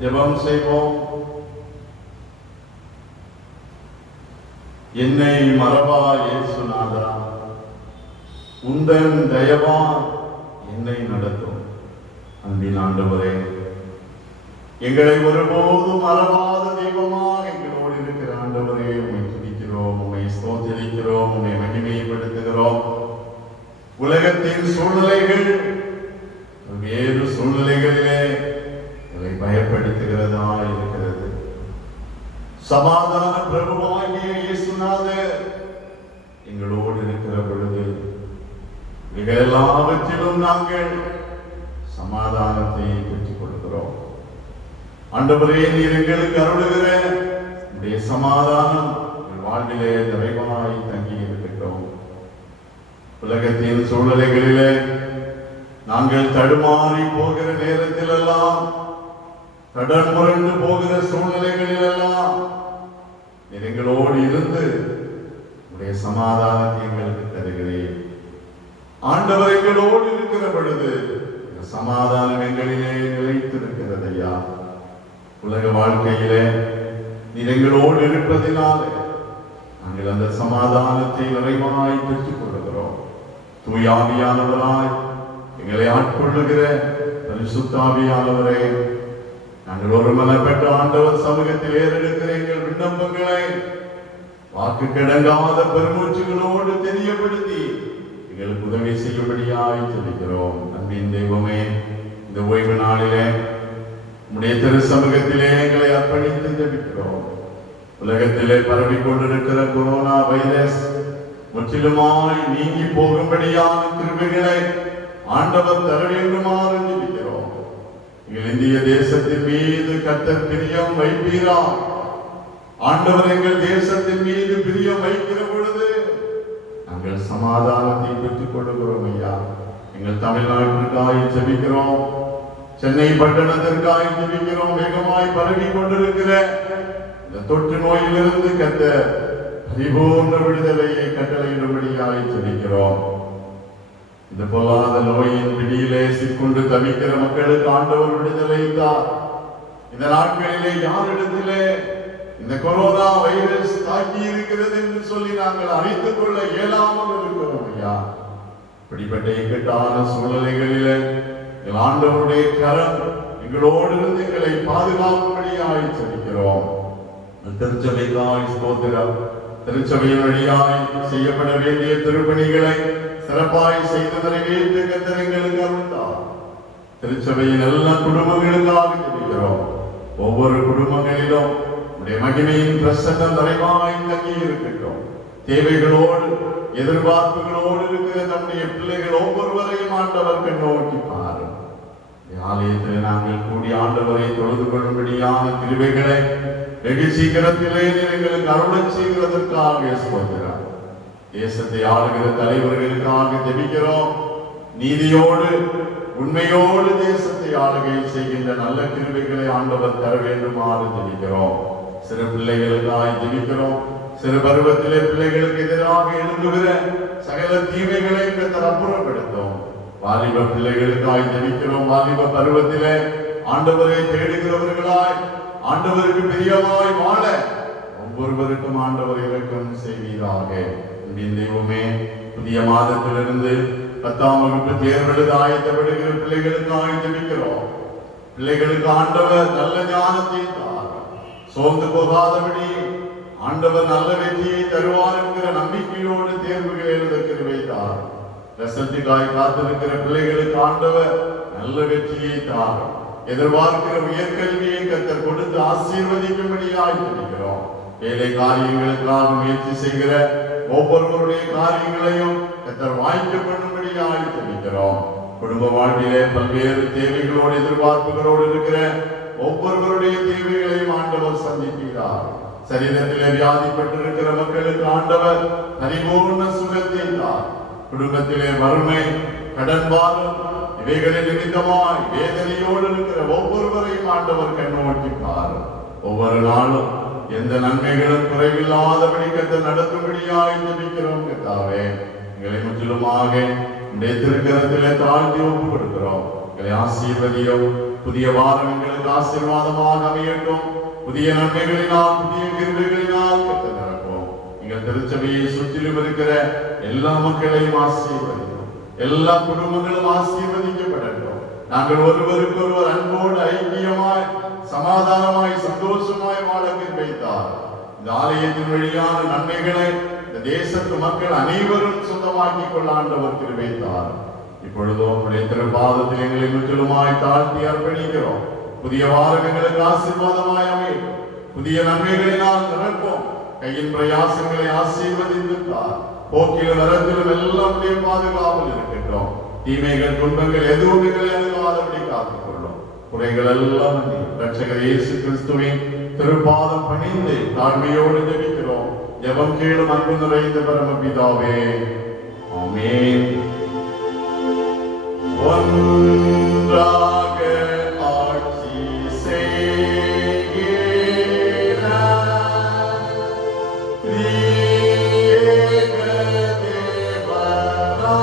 ஜெபம் செய்வோம். என்னை மறவா இயேசுநாதா, உந்தன் தயவா என்னை நடத்தும். அன்பின் ஆண்டவரே, எங்களை ஒருபோதும் மறவாத தெய்வமாக எங்களோடு இருக்கிற ஆண்டவரே, உம்மை துதிக்கிறோம், உம்மை ஸ்தோத்திரிக்கிறோம், உம்மை மகிமைப்படுத்துகிறோம். உலகத்தின் சூழ்நிலைகள் வேறு சூழ்நிலைகளிலே எங்களை பயப்படுத்துகிறதா இருக்கிறது. சமாதான பிரபுவாகிய இயேசுநாதர் எங்களோடு இருக்கிற பொழுது மிக எல்லாவற்றிலும் நாங்கள் சமாதானத்தை பெற்றுக் கொள்கிறோம். ஆண்டவரே, நீர் எங்களுக்கு அருளுகிற உடைய சமாதானம் வாழ்விலே நிறைவாய் தங்கி இருக்கட்டும். உலகத்தின் சூழ்நிலைகளிலே நாங்கள் தடுமாறி போகிற நேரத்தில் எல்லாம், கடன் முரண்டு போகிற சூழ்நிலைகளில் எல்லாம் எங்களோடு இருந்து உடைய சமாதானத்தை எங்களுக்கு தருகிறேன். ஆண்டவர் எங்களோடு இருக்கிற பொழுது சமாதானம் எங்களிலே நிலைத்திருக்கிறது. ஐயா, உலக வாழ்க்கையிலே நீர் எங்களோடு இருப்பதினாலே நாங்கள் அந்த சமாதானத்தை நிறைவாய் பெற்றுக் கொள்கிறோம். தூயாவியானவராய் எங்களை ஆட்கொள்ளுகிற பரிசுத்தாவியானவரே, நாங்கள் ஒரு மனப்பட்ட ஆண்டவர் சமூகத்தில் ஏறெடுக்கிற எங்கள் விண்ணப்பங்களை வாக்கு கிடங்காத பெருமூச்சுகளோடு தெரியப்படுத்தி எங்களுக்கு உதவி செய்யும்படியாய் ஜெபிக்கிறோம். அன்பின் தெய்வமே, இந்த ஓய்வு நாளிலே உம்முடைய திரு சமூகத்திலே எங்களை அர்ப்பணித்து ஜெபிக்கிறோம். உலகத்திலே பரவி கொண்டிருக்கிற கொரோனா வைரஸ் முற்றிலுமாய் நீங்கி போகும்படியான கிருபைகளை ஆண்டவர் தர வேண்டுமாறு ஜெபிக்கிறோம். எங்கள் இந்திய தேசத்தின் மீது கர்த்தர் பிரியம் வைப்பீரா? ஆண்டவர் எங்கள் தேசத்தின் மீது பிரியம் வைக்கிற பொழுது நாங்கள் சமாதானத்தை பெற்றுக் கொள்கிறோம். ஐயா, எங்கள் தமிழ்நாட்டிற்காய் ஜெபிக்கிறோம். சென்னை பட்டணத்திற்காய் ஜெபிக்கிறோம். வேகமாய் பரவி கொண்டிருக்கிற இந்த தொற்று நோயிலிருந்து கர்த்தர் பரிபூர்ண விடுதலையை கட்டளையிடும்படியாய் ஜெபிக்கிறோம். இந்த பொல்லாத நோயின் பிடியிலே சிக்கொண்டு தவிக்கிற மக்களுக்கு ஆண்டவர் விடுதலை தார். இந்த நாட்களிலே யாரிடத்திலே இந்த கொரோனா வைரஸ் தாக்கி இருக்கிறது என்று சொல்லி நாங்கள் அறிந்து கொள்ள இயலாமல் இருக்கிறோம் ஐயா. இப்படிப்பட்ட இக்கட்டான சூழ்நிலைகளிலே ஆண்டவருடைய கரம் எங்களோடு இருந்து எங்களை பாதுகாக்கும்படியாய் ஜெபிக்கிறோம். திருச்சபைக்காய் ஸ்தோத்திரம். திருச்சபையின் வழியாய் செய்யப்பட வேண்டிய திருப்பணிகளை சிறப்பாய் செய்து நிறைவேற்ற கர்த்தர் எங்களுக்கு அருள்தார். திருச்சபையின் எல்லா குடும்பங்களுக்காக ஜெபிக்கிறோம். ஒவ்வொரு குடும்பங்களிலும் உடைய மகிமையின் பிரசன்னம் நிறைவாய் தங்கி இருக்கட்டும். தேவைகளோடு எதிர்பார்ப்புகளோடு இருக்கிற நம்முடைய பிள்ளைகள் ஒவ்வொருவரையும் ஆண்டவர் கண்ணோக்கி பாரும். ஆலயத்தில் நாங்கள் கூடி ஆண்டவரை தொழுது கொள்ளும்படியான கிருபைகளை வெகு சீக்கிரத்திலே எங்களுக்கு அருளச் செய்கிறதற்காக ஸ்தோத்திரம். தேசத்தை ஆளுகிற தலைவர்களுக்காக ஜெபிக்கிறோம். நீதியோடு உண்மையோடு தேசத்தை ஆளுகை செய்கின்ற நல்ல கிருபைகளை ஆண்டவர் தர வேண்டுமாறு ஜெபிக்கிறோம். சிறு பிள்ளைகளுக்காய் ஜெபிக்கிறோம். சிறு பருவத்திலே பிள்ளைகளுக்கு எதிராக எழும்புகிற சகல தீமைகளை கர்த்தர் அப்புறப்படுத்தும். வாலிப பிள்ளைகளுக்காய் ஜெபிக்கிறோம். வாலிப பருவத்திலே ஆண்டவரை தேடுகிறவர்களாய் ஆண்டவருக்கு பிரியமாய் வாழ ஒவ்வொருவருக்கும் ஆண்டவர் இரக்கம் செய்வீராக. தெய்வமே, புதிய மாதத்திலிருந்து 10ஆம் வகுப்பு தேர்வெழுத ஆயத்தப்படுகிற பிள்ளைகளுக்காய் ஜெபிக்கிறோம். பிள்ளைகளுக்கு ஆண்டவர் நல்ல ஞானத்தை தார். சோர்ந்து போகாதபடி ஆண்டவர் நல்ல வெற்றியை தருவார் என்கிற நம்பிக்கையோடு தேர்வுகள் எழுத கிருபை தார். ரசத்துக்காய் காத்திருக்கிற பிள்ளைகளுக்கு ஆண்டவர் நல்ல வெற்றியை தார். எதிர்பார்க்கிற உயர்கல்வியை கர்த்தர் கொடுத்து ஆசீர்வதிக்கும்படியாய் ஜெபிக்கிறோம். வேலை காரியங்களுக்காக முயற்சி செய்கிற ஒவ்வொருவருடைய காரியங்களையும் கர்த்தர் வாய்க்க பண்ணும்படியாய் ஜெபிக்கிறோம். குடும்ப வாழ்விலே பல்வேறு தேவைகளோடு எதிர்பார்ப்புகளோடு இருக்கிற ஒவ்வொருவருடைய தேவைகளையும் ஆண்டவர் சந்திக்கிறார். சரீரத்திலே வியாதிப்பட்டிருக்கிற மக்களுக்கு ஆண்டவர் பரிபூர்ண சுகத்தை தார். குடும்பத்திலே வறுமை, கடன் பாரம் இவைகளின் நிமித்தமாய் வேதனையோடு இருக்கிற ஒவ்வொருவரையும் ஆண்டவர் கண்ணோக்கி பார். ஒவ்வொரு நாளும் எந்த நன்மைகளும் குறைவில்லாதபடி கர்த்தர் நடத்தும்படியாய் ஜெபிக்கிறோம். கர்த்தாவே, எங்களை முற்றிலுமாக உடைய திருக்கரத்திலே தாழ்த்தி ஒப்பு கொடுக்கிறோம். எங்களை ஆசீர்வதியும். புதிய வாரம் எங்களுக்கு ஆசீர்வாதமாக அமையட்டும். புதிய நன்மைகளினால் புதிய கிருபைகளினால் கர்த்தர் நிரப்பும். எங்கள் திருச்சபையை சுற்றிலும் இருக்கிற எல்லா மக்களையும் ஆசீர்வதிக்கும். எல்லா குடும்பங்களும் ஆசீர்வதிக்கப்படட்டும். நாங்கள் ஒருவருக்கு ஒருவர் அன்போடு ஐக்கியமாய் சமாதானமாய் சந்தோஷமாய் வாழ கிருபைத்தார். இந்த ஆலயத்தின் வழியான நன்மைகளை இந்த தேசத்து மக்கள் அனைவரும் சொந்தமாக்கிக் கொள்ள ஆண்டவர் கிருபைத்தார். இப்பொழுதும் உம்முடைய திருப்பாதத்தில் எங்களை முற்றிலுமாய் தாழ்த்தி அர்ப்பணிக்கிறோம். புதிய வாரம் எங்களுக்கு ஆசீர்வாதமாய் அமையும். புதிய நன்மைகளினால் நிரப்பும். கையின் பிரயாசங்களை ஆசீர்வதித்தார். போக்கிலும் வரத்திலும் எல்லாம் பாதுகாவல் இருக்கட்டும். தீமைகள் துன்பங்கள் எதுவும் எங்களை அணுகாதபடி காத்துக்கொள்ளும். குறைகள் எல்லாம் இரட்சகர் இயேசு கிறிஸ்துவின் திருப்பாதம் பணிந்து தாழ்மையோடு ஜெபிக்கிறோம். ஜெபம் கேளும் அன்பு நிறைந்த பரமபிதாவே, ஆமென். ஒன்றாக ஆட்சி செய்கிற திரியேக தேவனாகிய பிதா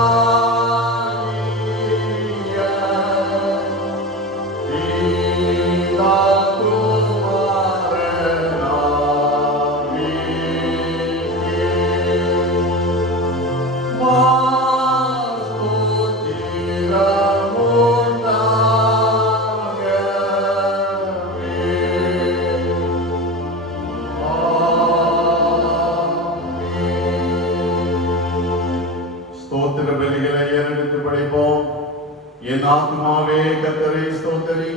என் ஆத்மாவே கர்த்தரை ஸ்தோத்திரி,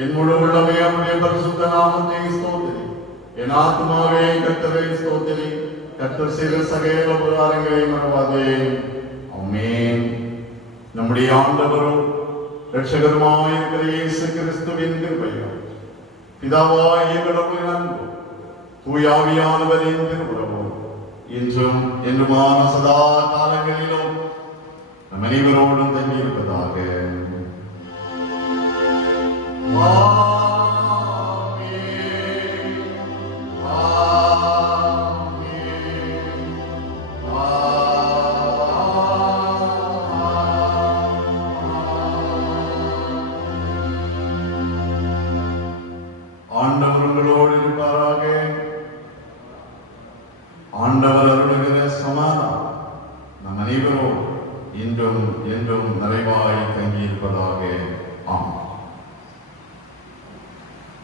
என் முழு உள்ளமே அவருடைய பரிசுத்த நாமத்தை ஸ்தோத்திரி. என் ஆத்மாவே கர்த்தரை ஸ்தோத்திரி, கர்த்தர் செய்த சகல உபகாரங்களை மறவாதே. ஆமென். நம்முடைய ஆண்டவரும் இரட்சகருமாய் இருக்கிற இயேசு கிறிஸ்துவின் கிருபையும் பிதாவாகிய கடவுளின் அன்பும் தூய ஆவியானவரின் திருவுறவும் இன்றும் என்றுமான சதா காலங்களிலும் நம் அனைவரோடும் தங்கியிருப்பதாக. ஆண்டவர் உங்களோடு இருப்பாராக. ஆண்டவர் அருளுகிற சமாதானம் நம் அனைவரும் இன்றும் என்றும் நிறைவாய் தங்கியிருப்பதாக. ஆம்.